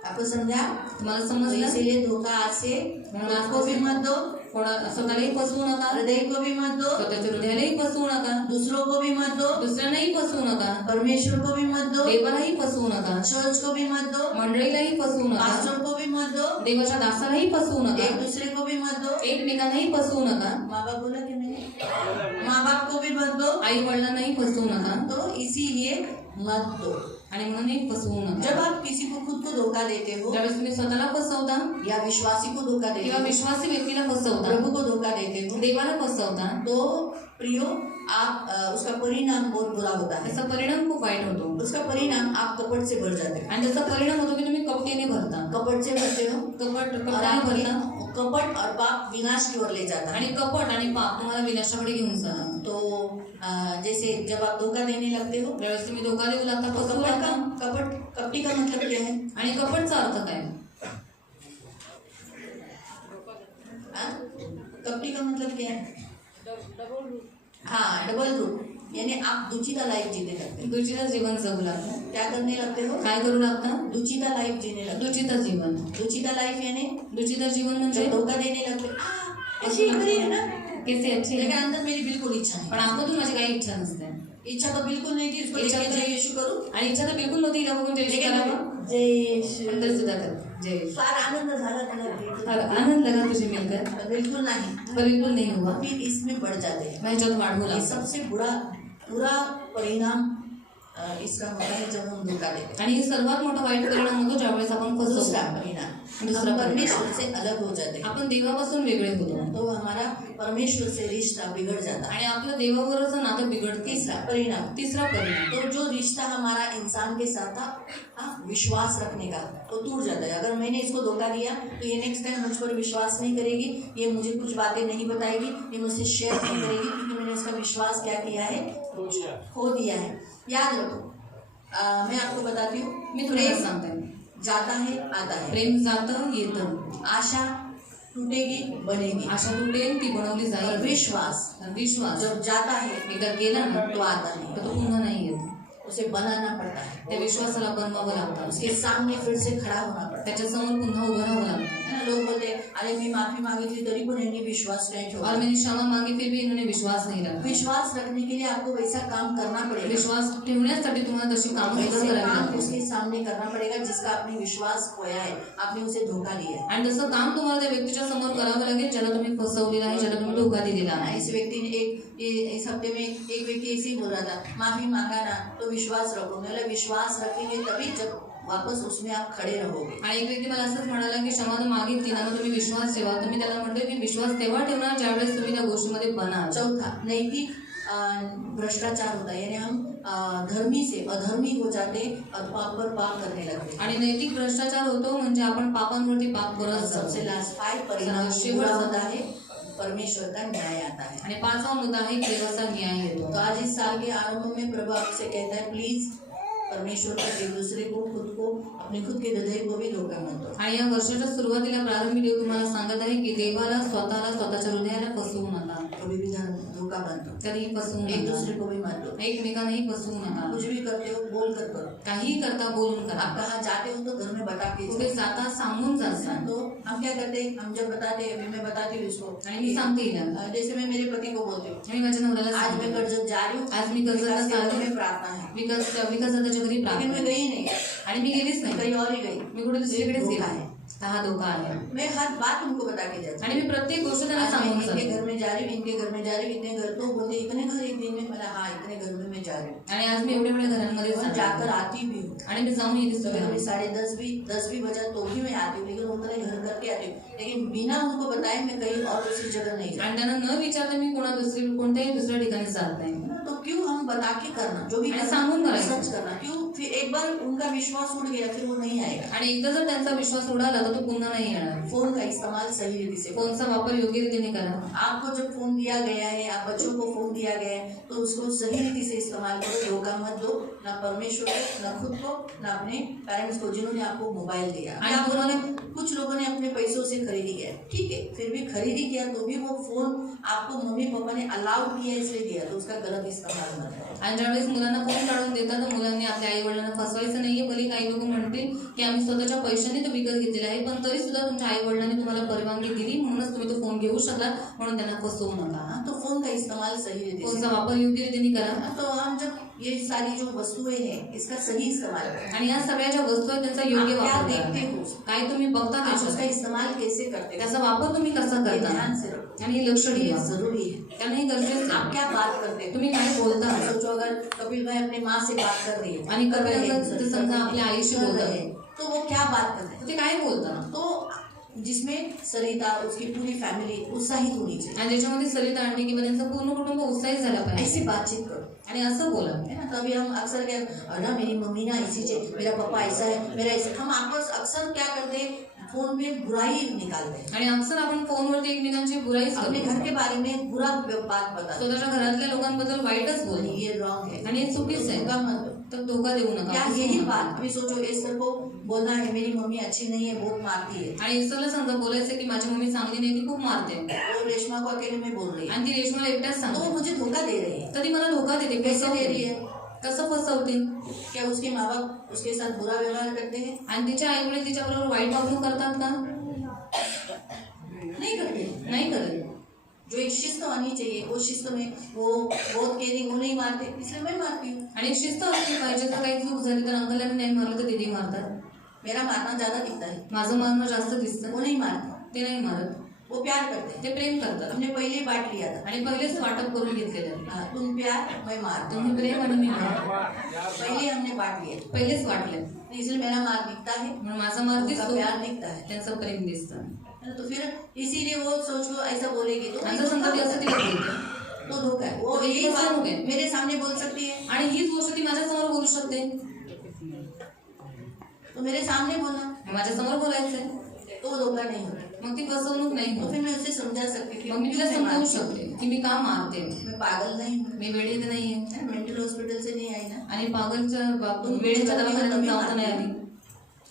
आपको समझा। तुम्हाला तो समजलं, इसीलिए धोखा आज से खुद को भी मत दो, कोणा स्वतःलाही फसवू नका, हृदय को भी मत दो, स्वतःच्या हृदयालाही फसवू नका, दूसरों को भी मत दो, दुसऱ्यांनाही फसवू नका, परमेश्वर को भी मत दो, देवालाही फसवू नका, चर्च को भी मत दो, मंडळीलाही फसवू नका, पास्टर को भी मत दो, देवाच्या दासालाही फसवू नका, एक दूसरे को भी मत दो। एकमेकांनाही फसवू नका, माँ बाप बोला कि नहीं, माँ बाप को भी मत दो। आई वडिलांनाही फसवू नका, तो इसीलिए मत दो। आणि म्हणून फसवू नका। जब आप किसी को खुद को धोखा देते हो ज्यावेळेस तुम्ही स्वतःला फसवता या विश्वासी को धोखा देते किंवा हो, विश्वासी व्यक्तीला फसवता, प्रभु को धोखा देते हो, देवाला फसवता, तो प्रियो आप उसका परिणाम बहुत बुरा होता है। त्याचा परिणाम खूप वाईट होतो उसका परिणाम आप कपट से भर जाते हो। आणि त्याचा परिणाम होतो की तुम्ही कपटीने भरता, कपट से भरते हो कपट और कपटाने आप भरता कपट और पाप विनाश की ओर ले जाता है। आणि कपट आणि पाप तुम्हाला विनाशाकडे घेऊन जातात। तो जैसे जब आप धोखा देने लगते हो, ज्यावेळेस तुम्ही धोका देऊ लागता, तो फसवू लागता, कपटी का मतलब क्या है। आणि कपटचा अर्थ काय, कपटी का मतलब क्या है, डबल रूप। हाँ, डबल रूप, यानी आप दुचिता लाइफ जीने लगते हो। दुचिता जीवन जगू लागता, क्या करने लगते हो, काय करू लागता, दुचिता लाइफ जीने लगते दुचिता जीवन। हो। दुचिता लाइफ यानी दुचिता जीवन म्हणजे जब धोखा देने लगते ऐसी ही करी है ना, कैसे अच्छे लेकिन हैं, अंदर मेरी बिल्कुल इच्छा नहीं, पण आतमधून माझी काही इच्छा नसते, इच्छा तो बिल्कुल नहीं थी उसको इच्छा लेके तो- जय यीशु करूं, आणि इच्छा तर बिलकुल नव्हती हिला बघून जय लेकिन करावं, जय यीशु पण तरी सुद्धा कर जय। फार आनंद झाला तुला, और आनंद लगा तुझे मिलकर, बिल्कुल नहीं, पर बिल्कुल नहीं हुआ, फिर इसमें बढ़ जाते हैं। मैं ह्याच्यात वाढवू ये लागला। सबसे बुरा परिणाम इसका होता है जब हम धोखा देते हैं। आणि हे सर्वात मोठा वाईट परिणाम होतो ज्यावेळेस आपण दूसरा फसवतो। परिणाम दूसरा हम परिणाम, परमेश्वर से अलग हो जाते हैं, आपण देवापासून वेगळे होतो तो हमारा परमेश्वर से रिश्ता बिगड़ जाता है। आणि आपलं देवाबरोबरचं नातं बिघडतं। तीसरा परिणाम, तिसरा परिणाम, तो जो रिश्ता हमारा इंसान के साथ था, विश्वास रखने का, तो टूट जाता है। अगर मैंने इसको धोखा दिया तो ये नेक्स्ट टाइम मुझ पर विश्वास नहीं करेगी, ये मुझे कुछ बातें नहीं बताएगी, ये मुझसे शेयर नहीं करेगी, क्योंकि मैंने इसका विश्वास क्या किया है, खो दिया है। याद रखो, मैं आपको बताती हूँ, मी तुम्हाला सांगते, जाता है आता है, प्रेम जातं येतं, आशा टूटेगी बनेगी, आशा तुटेल ती बनवली और जाईल, विश्वास विश्वास जब जाता है एकदा गेला ना तो आता तर नहीं, तो पुन्हा नाही येत। उसे बनाना पड़ता है, त्या विश्वासाला बनवावं लागतं, उसके सामने फिर से खड़ा होना पड़ता है। त्याच्यासमोर पुन्हा उभं राहावं लागतं। है ना, लोग बोलते हैं, अरे मी माफी मागितली तरी पण यांनी विश्वास नहीं और ठेवला। मैंने क्षमा मांगी फिर भी इन्होंने विश्वास नहीं रखा। विश्वास रखने के लिए आपको वैसा काम करना पड़ेगा, विश्वास ठेवण्यासाठी तुम्हाला तशी कामं सुद्धा वैसे करावी काम लागतील उसके सामने करना पड़ेगा जिसका आपने विश्वास खोया है, आपने उसे धोखा दिया है। आणि तसं काम तुम्हाला त्या व्यक्तीच्या समोर करावं लागेल ज्याला तुम्ही फसवलेला आहे, ज्याला तुम्ही धोका दिलेला आहे। इस व्यक्ति ने इस हफ्ते में एक व्यक्ति ऐसे ही बोल रहा था, माफी मांगा ना तो विश्वास रखो। मैंने विश्वास रखेंगे तभी जब वापस उसमें आप खड़े रहोगे। आणि एक व्यक्ती मला असंच म्हणाला की क्षमा तर मागितली ना, मग तुम्ही विश्वास ठेवा। तर मी त्याला म्हटलं की विश्वास तेव्हा ठेवणार ज्यावेळेस तुम्ही त्या गोष्टीमध्ये बनाल। चौथा, नैतिक भ्रष्टाचार होता है, यानी हम धर्मी से अधर्मी हो जाते और पाप पर पाप करने लगते। आणि नैतिक भ्रष्टाचार होतो म्हणजे आपण पापांवरती पाप करत सबसे जातो। लास्ट 5 परिणाम शेवटचा होता है, परमेश्वर का न्याय आता है। आणि पाचवा मुद्दा आहे देवाचा न्याय येतो। तो आज इस साल के आरंभ में प्रभु आपसे कहता है, प्लीज परमेश्वर को, एक दूसरे को, खुद को, अपने खुद के हृदय को भी धोखा मत दो। आणि या वर्षाच्या सुरुवातीला प्रारंभी देव तुम्हाला सांगत आहे की देवाला स्वतःला स्वतःच्या हृदयाला फसवू नका, कभी भी धोखा मत दो, कधीही फसवू एक नका, दूसरे को भी मत दो। एकमेकांनाही फसवू नका। कुछ भी करते हो बोल कर करो, काहीही करता बोलून करा। आप कहाँ जाते हो तो घर में बता के कुठे जाओ। जाता सांगून जाता। तो हम क्या करते हैं, हम जब बताते हैं, अभी मैं बताती हूँ इसको, आणि मी सांगते हिला, जैसे मैं मेरे पति को बोलती हूँ, आणि माझ्या नवऱ्याला आज मैं सांगते, कर्जत जा रही हूँ, आज मी कर्जतला विकास के घर चालले, में प्रार्थना है, विकास दादाच्या घरी लेकिन प्रार्थना, मैं गई नहीं, आणि मी गेलीच मैं नाही, कहीं और ही गई। मी कुठे दुसरीकडेच धोखा गेली। है। हा धोका आहे। मैं हर बात उनको बता के जाती हूँ। आणि मी प्रत्येक गोष्ट त्यांना आज मैं सांगून इनके जाते। घर में जा रही हूँ, इनके घर में जा रही हूँ, इतने घर, तो बोलते इतने घर एक दिन में, मैंने हाँ इतने घर में मैं जा रही हूँ, आणि आज मी एवढ्या एवढ्या घरांमध्ये और जाकर आती भी हूँ। आणि मी जाऊन येते कभी कभी सगळ्या। 10:30 भी बजा तो भी मैं आती हूँ, लेकिन उतने घर करके आती हूँ, लेकिन बिना उनको बताए मैं कहीं और दूसरी जगह नहीं जाती। आणि त्यांना न विचारता मी कोणत्याही दुसऱ्या ठिकाणी जात नाही। तो क्यों हम बता के करना, जो भी आणि करना, सांगून करायचं। सच करना, क्यों फिर एक बार उनका विश्वास उठ गया फिर वो नहीं आएगा। आणि एकदा जर त्यांचा विश्वास उडाला तर तो पुन्हा नाही येणार। फोन का इस्तेमाल सही रीति से करो। फोनचा वापर योग्य रीतीने करा। आपको जब फोन दिया गया है, आप बच्चों को फोन दिया गया है, तो उसको सही रीति से इस्तेमाल करो, धोखा मत दो, ना परमेश्वर को, ना खुद को, ना अपने पेरेंट्स को जिन्होंने आपको मोबाइल दिया। आप उन्होंने, कुछ लोगों ने अपने पैसों से खरीदी किया, ठीक है, फिर भी खरीदी किया तो भी वो फोन आपको मम्मी पापा ने अलाउड किया इसलिए दिया, तो उसका गलत इस्तेमाल मत करो। आणि ज्यावेळेस मुलांना फोन काढून देतात तर मुलांनी आपल्या आई वडिलांना फसवायचं नाहीये। भले काही लोक म्हणतील की आम्ही स्वतःच्या पैशाने तो विकत घेतलेला आहे, पण तरी सुद्धा तुमच्या आई वडिलांनी तुम्हाला परवानगी दिली म्हणूनच तुम्ही तो फोन घेऊ शकला, म्हणून त्यांना फसवू नका। तो फोन का इस्तेमाल सही रीति से फोनचा वापर योग्य रीतीने करा। तो हम जब ये सारी जो वस्तुएं हैं इसका सही इस्तेमाल करें। आणि या सगळ्या ज्या वस्तू आहेत त्यांचा योग्य आप क्या वापर देखते करा। हो, काय तुम्ही बघता आप उसका त्याच्यात, इस्तेमाल कैसे करते हो, त्याचा वापर तुम्ही कसा ये करता ध्यान से रखो, आणि हे लक्ष ये ठेवा। जरूरी है। त्याने हे गरजेचं आप आहे। क्या बात करते हो, तुम्ही काय बोलता। सोचो अगर कपिल भाई अपने माँ से बात कर रही है, आणि कपिल जर समजा आपल्या आईशी कर बोलत रहे आहे, हैं, तो वो क्या बात करते हैं, ते काय बोलता, तो जिसमें सरिता उसकी पूरी फैमिली उत्साहित होनी चाहिए, आणि ज्याच्यामध्ये सरिता आणली किंवा त्यांचं पूर्ण कुटुंब उत्साहित झालं ऐसी पाहिजे बातचीत करो, आणि असं बोला। है ना। तभी हम अक्सर क्या, ना मेरी मम्मी ना ऐसी है, मेरा पापा ऐसा है, मेरा ऐसा, हम आपस अक्सर क्या करते हैं, फोन में बुराई निकालते हैं, आणि अक्सर आपण फोनवरती एकमेकांची बुराईच अपने करतो, घर के बारे में बुरा बात बताते स्वतःच्या घरातल्या लोकांबद्दल वाईटच हैं, बोलतो, ये रॉन्ग है, आणि हे चुकीच आहे। धोखा मत दो। तर धोका देऊ क्या नका। यही बात अभी सोचो, एस्टर को बोलना है मेरी मम्मी अच्छी नहीं है, बहुत मारती है, आणि इसरला समजा बोलायचं की माझी मम्मी चांगली नाही, ती खूप मारते, वो रेशमा को अकेले में बोल रही है, आणि ती रेशमाला एकट्याच तो सांगते, वो मुझे धोखा दे रही है। तर ती मला धोका देते। कैसे दे रही है, कसं फसवते, क्या उसके माँ बाप उसके साथ बुरा व्यवहार करते हैं, आणि तिच्या आई वडील तिच्याबरोबर वाईट वागणूक करतात का, नहीं करते। नाही करत। जो एक शिस्त आनी चाहिए, वो शिस्त में वो बहुत केयरिंग, वो नहीं मारते, इसलिए मैं मारती हूँ। आणि शिस्त असली पाहिजे, तर काही चूक झाली तर अंकलला नाही मारलं तर दीदी मारतात, मेरा मारना ज्यादा दिखता है, माझं मारणं जास्त दिसतं, वो नहीं मारते, ते नाही मारत, वो प्यार करते हैं। ते प्रेम करतात, हमने पहले ही बांट लिया था, आणि पहिलेच वाटप करून घेतलेलं आहे। हाँ, तुम प्यार मैं मार, तुम्ही प्रेम आणि मी मार, पहले हमने बांट लिया। पहिलेच वाटले। इसलिए मेरा मार्ग दिखता है, म्हणून माझा मार्ग उनका दिसतो, प्यार दिखता है त्यांचं प्रेम दिसतं. है ना? तो फिर इसीलिए वो सोच को ऐसा बोलेगी तो आणि जर समजा ती असं तिला बोलते तो धोखा है. वो तो यही ये बात फसवणूक है. मेरे सामने बोल सकती है आणि हीच गोष्ट ती माझ्यासमोर बोलू शकते. तो मेरे सामने बोलना, माझ्यासमोर बोलायचंय, तो वो धोखा नहीं होता. मग ती फसवणूक नाही तो होत. फिर मैं उसे समझा सकती थी मग मी तिला मैं समजावू मारती हूँ. शकते की मी का मारते, मैं पागल नहीं हूँ, मी वेळेत नाहीये मैं मेंटल हॉस्पिटल से नहीं आई ना. आणि पागलच्या वेळेच्या दवाखान्यात जाऊन नाही आली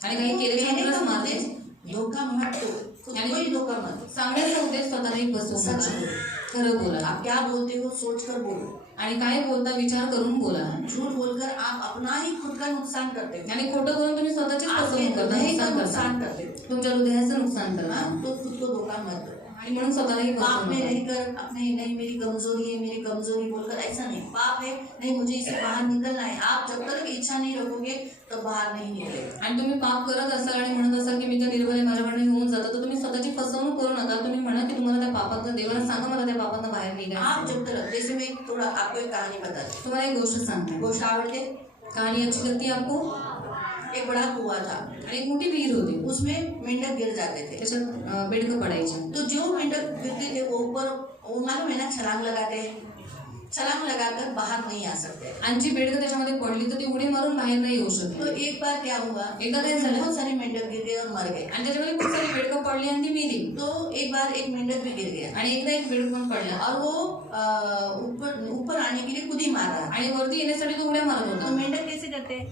आणि काही केल्याच्या कहने का नंतरच मारते. उद्देश्य धोखा मत दो, खुद को ही धोखा मत दो. सांगण्याचा उद्देश स्वतःलाही फसवू सच नका. बोलो. खरं बोला आप क्या बोलते हो सोच कर बोलो. आणि काय बोलता विचार करून बोला. झूठ बोलकर आप अपना ही खुद का नुकसान करते हो, आणि खोटं बोलून तुम्ही स्वतःचीच आपके फसवणूक करता, हृदय का नुकसान नुकसान करता, करते हो. तुमच्या हृदयाचं नुकसान करता हाँ, तो खुद को धोखा मत दो. आणि म्हणून स्वतःलाही पाप फसवू में नका. रहकर अपने नहीं मेरी कमजोरी है मेरी कमजोरी बोलकर ऐसा नहीं. पाप है नहीं मुझे इससे बाहर निकलना है. आप जब तक इच्छा नहीं रखोगे तब बाहर नहीं निकलेगा. आणि तुम्ही पाप करत असाल आणि म्हणत असाल की मी तर निर्बल आहे माझ्याकडे होऊन जातं, तर तुम्ही स्वतःची फसवणूक करू नका. तुम्ही म्हणा की तुम्हाला त्या पापातनं, देवाला सांगा मला त्या पापातनं बाहेर आप निघायचं. जब तक जैसे मैं थोड़ा आपको एक कहानी बताती तुम्हाला एक गोष्ट सांगते. हूँ. गोश्त आवड़ते. कहानी अच्छी लगती है आपको. एक बड़ा कुआं था, आणि एक मोठी विहीर होती, उसमें मेंढक गिर जाते थे. त्याच्यात बेडकं पडायचे. तो जो मेंढक गिरते थे वो ऊपर वो मालूम है ना छलांग लगाते हैं. छलांग लगाकर बाहर नहीं आ सकते. आणि जी बेडकं त्याच्यामध्ये पडली तर ती उडी मारून बाहेर नाही येऊ शकत. तो एक बार क्या हुआ, एकदा काय झालं, बहुत सारे मेंढक गिर गए और मर गए. आणि त्याच्यामध्ये खूप सारी बेडकं पडली आणि ती मेली. तो एक बार एक मेंढक भी गिर गया आणि एकदा एक बेडूक पण पडला और वो ऊपर ऊपर आने के लिए खुद ही मार रहा. आणि वरती येण्यासाठी तो उड्या मारत तो होता. मेंढक कैसे करते हैं,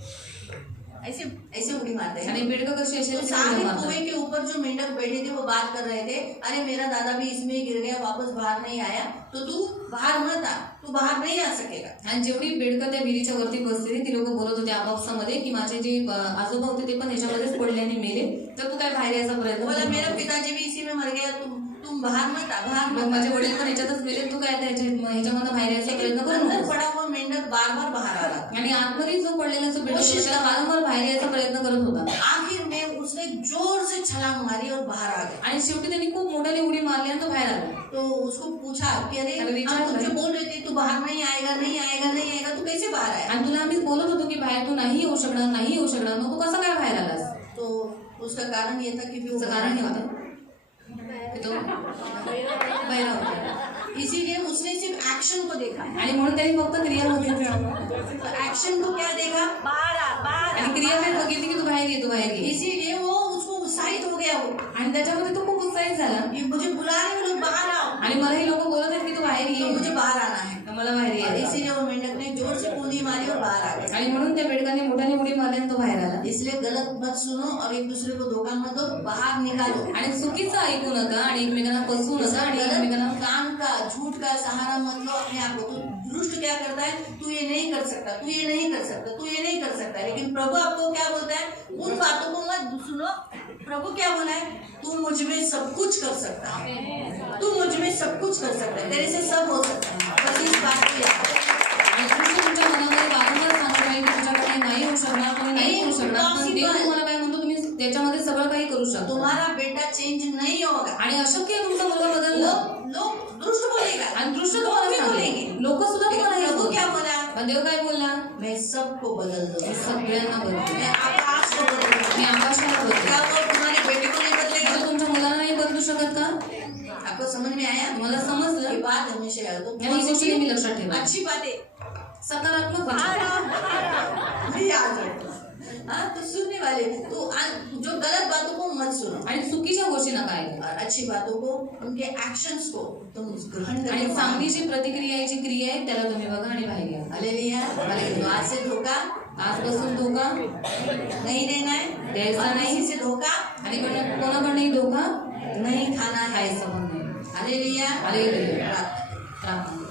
ऐसे ऐसे उड़ी मारते हैं. आणि बेडकं कशी अशी तो अशी सारे उड्या मारतात. कुएं के ऊपर जो मेंढक बैठे थे वो बात कर रहे थे, अरे मेरा दादा भी इसमें ही गिर गया वापस बाहर नहीं आया, तो तू बाहर मत आ, तू बाहर नहीं आ सकेगा. आणि जेवढी बेडकं त्या विहिरीच्या वरती बसलेली ती लोक बोलत होते आपापसामध्ये की माझे जे आजोबा होते ते पण ह्याच्यामध्येच पडले आणि मेले, तर तू काय बाहेर यायचा प्रयत्न बोला करू मेरा नको. पिताजी भी इसी में मर गया, तुम बाहर मत आ, बाहर मग मत माझे आ. वडील पण ह्याच्यातच मेले, तू काय ह्याच्यामधनं बाहेर यायचा प्रयत्न करू अंदर नको. पड़ा हुआ मेंढक बार बार बाहर आ रहा था. आणि आतमध्ये जो पडलेला जो बेडूक कोशिश होता, वारंवार बाहेर यायचा प्रयत्न करत होता. आखिर में उसने जोर से छलांग मारी और बाहर आ गया. आणि शेवटी त्यांनी खूप मोठ्याने उडी मारली आणि तो बाहेर आला. तो उसको पूछा कि अरे अरे विचार हम तुझे कर. बोल रहे थे तू बाहर नहीं आएगा नहीं आएगा नहीं आएगा, तू कैसे बाहर आया. आणि तुला आम्ही बोलत होतो की बाहेर तू नाही येऊ शकणार, नाही येऊ शकणार, मग तू कसं काय बाहेर आलास. तो उसका कारण ये था कि वो त्याचं कारण हे होतं की तो बहिरा होता. इसीलिए उसने सिर्फ एक्शन को देखा. आणि म्हणून त्यांनी फक्त क्रिया बघितली. तो एक्शन को क्या देखा, बाहर आ बाहर आणि क्रिया काय बघितली की तू बाहेर घे, तू बाहेर घे. इसीलिए वो उसको उत्साहित हो गया. वो आणि त्याच्यामध्ये तो खूप उत्साहित झाला. ये मुझे बुला रहे हो लोग, बाहर आओ. आणि मला हे लोक बोलत आहेत की तू बाहेर तो ये, मुझे बाहर आना है. तर मला बाहेर और ये. इसीलिए वो मेंढक ने जोर से कूदी मारी और बाहर आ गया. आणि म्हणून त्या बेडकाने मोठ्याने उडी मारली आणि तो बाहेर आला. इसलिए गलत मत सुनो और एक दूसरे को धोखा मत दो, बाहर निकालो. आणि चुकीचं ऐकू नका आणि एकमेकांना फसवू नका आणि एकमेकांना गलत काम का झूठ का सहारा मत लो अपने आप को. तो दुष्ट क्या करता है, तू ये नहीं कर सकता, तू ये नहीं कर सकता, तू ये नहीं कर सकता. लेकिन प्रभु आपको क्या बोलता है, उन बातों को मत सुनो. प्रभु क्या बोला है, तू मुझ में सब कुछ कर सकता है, तू मुझ में सब कुछ कर सकता है, तेरे से सब हो सकता है. बस इस बात को याद रखो. आणि तुम्ही तुमच्या मनामध्ये वारंवार सांगत राहील की तुमच्याकडे नाही होऊ शकणार, तुम्ही नाही होऊ शकणार, पण देव तुम्हाला काय म्हणतो, तुम्ही त्याच्यामध्ये सगळं काही करू शकता. तुम्हारा बेटा चेंज नहीं होगा. आणि अशक्य आहे तुमचा मुलगा बदललं. लोग दुष्ट बोलेगा आणि दृष्ट लोग तुम्हाला भी सांगेल, बोलेंगे. लोक सुद्धा तुम्हाला हे प्रभु क्या बोलतात. बोला, पण देव काय बोलला, मैं सबको बदल मी दूंगा. सगळ्यांना बदलतो, मैं आकाश को बदल दूंगा. मी आकाशाला बदलतो. क्या वो तुम्हारे बेटे को नहीं बदलेगा. तो तुमच्या मुलाला नाही बदलू शकत का. आपको समझ में आया, तुम्हाला समजलं. ये बात हमेशा याद रखो. आणि ही गोष्ट नेहमी लक्षात ठेवा. अच्छी बात है, सकारात्मक बाहर विचार. आओ, ये याद रखो. हाँ, तो सुनने वाले तो जो गलत बातों को मत सुनो आणि चुकीच्या गोष्टी नका ऐकू. और अच्छी बातों को, उनके एक्शंस को तुम ग्रहण आणि करके चांगली जी प्रतिक्रिया आहे, जी क्रिया आहे त्याला तुम्ही बघा आणि बाहेर घ्या. हालेलुया. तो आज से धोखा आजपासून धोका नहीं देना है, द्यायचा और नाही किसी से धोखा आणि कोणाकडनंही धोका नहीं खाना है. खायचा पण नाही. हालेलुया. हालेलुया. प्रार्थना. प्रार्थना.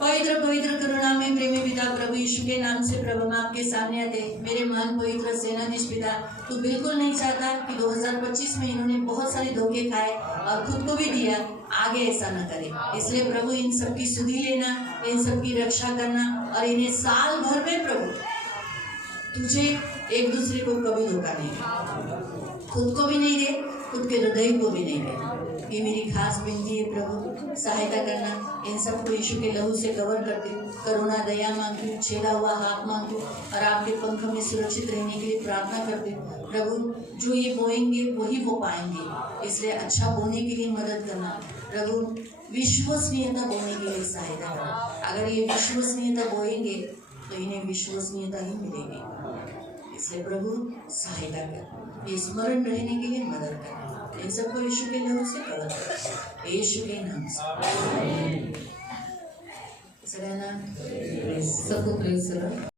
पवित्र पवित्र करुणा में प्रेमी पिता प्रभु यीशु के नाम से प्रभु हम आपके सामने आते. मेरे महान पवित्र सेनाधीश पिता, तू बिल्कुल नहीं चाहता कि 2025 में इन्होंने बहुत सारे धोखे खाए और खुद को भी दिया, आगे ऐसा न करे. इसलिए प्रभु इन सबकी सुधि लेना, इन सबकी रक्षा करना और इन्हें साल भर में प्रभु तुझे एक दूसरे को कभी धोखा नहीं दे, खुद को भी नहीं दे, खुद के हृदय को भी नहीं दे. ये मेरी खास विनती है प्रभु, सहायता करना। इन सबको यीशु के लहू से कवर करती हूँ, करुणा दया मांगती हूँ, छेदा हुआ हाथ मांगती हूँ और आपके पंख में सुरक्षित रहने के लिए प्रार्थना करती हूँ। प्रभु, जो ये बोएंगे वही वो पाएंगे, इसलिए अच्छा बोने के लिए मदद करना। प्रभु, विश्वसनीयता बोने के लिए सहायता करना। अगर ये विश्वसनीयता बोएंगे तो इन्हें विश्वसनीयता ही मिलेगी, इसलिए प्रभु सहायता कर, ये स्मरण रहने के लिए मदद कर। इन सबको यीशु के नाम से कवर कर, यीशु के नाम से। सबको प्रेज करा।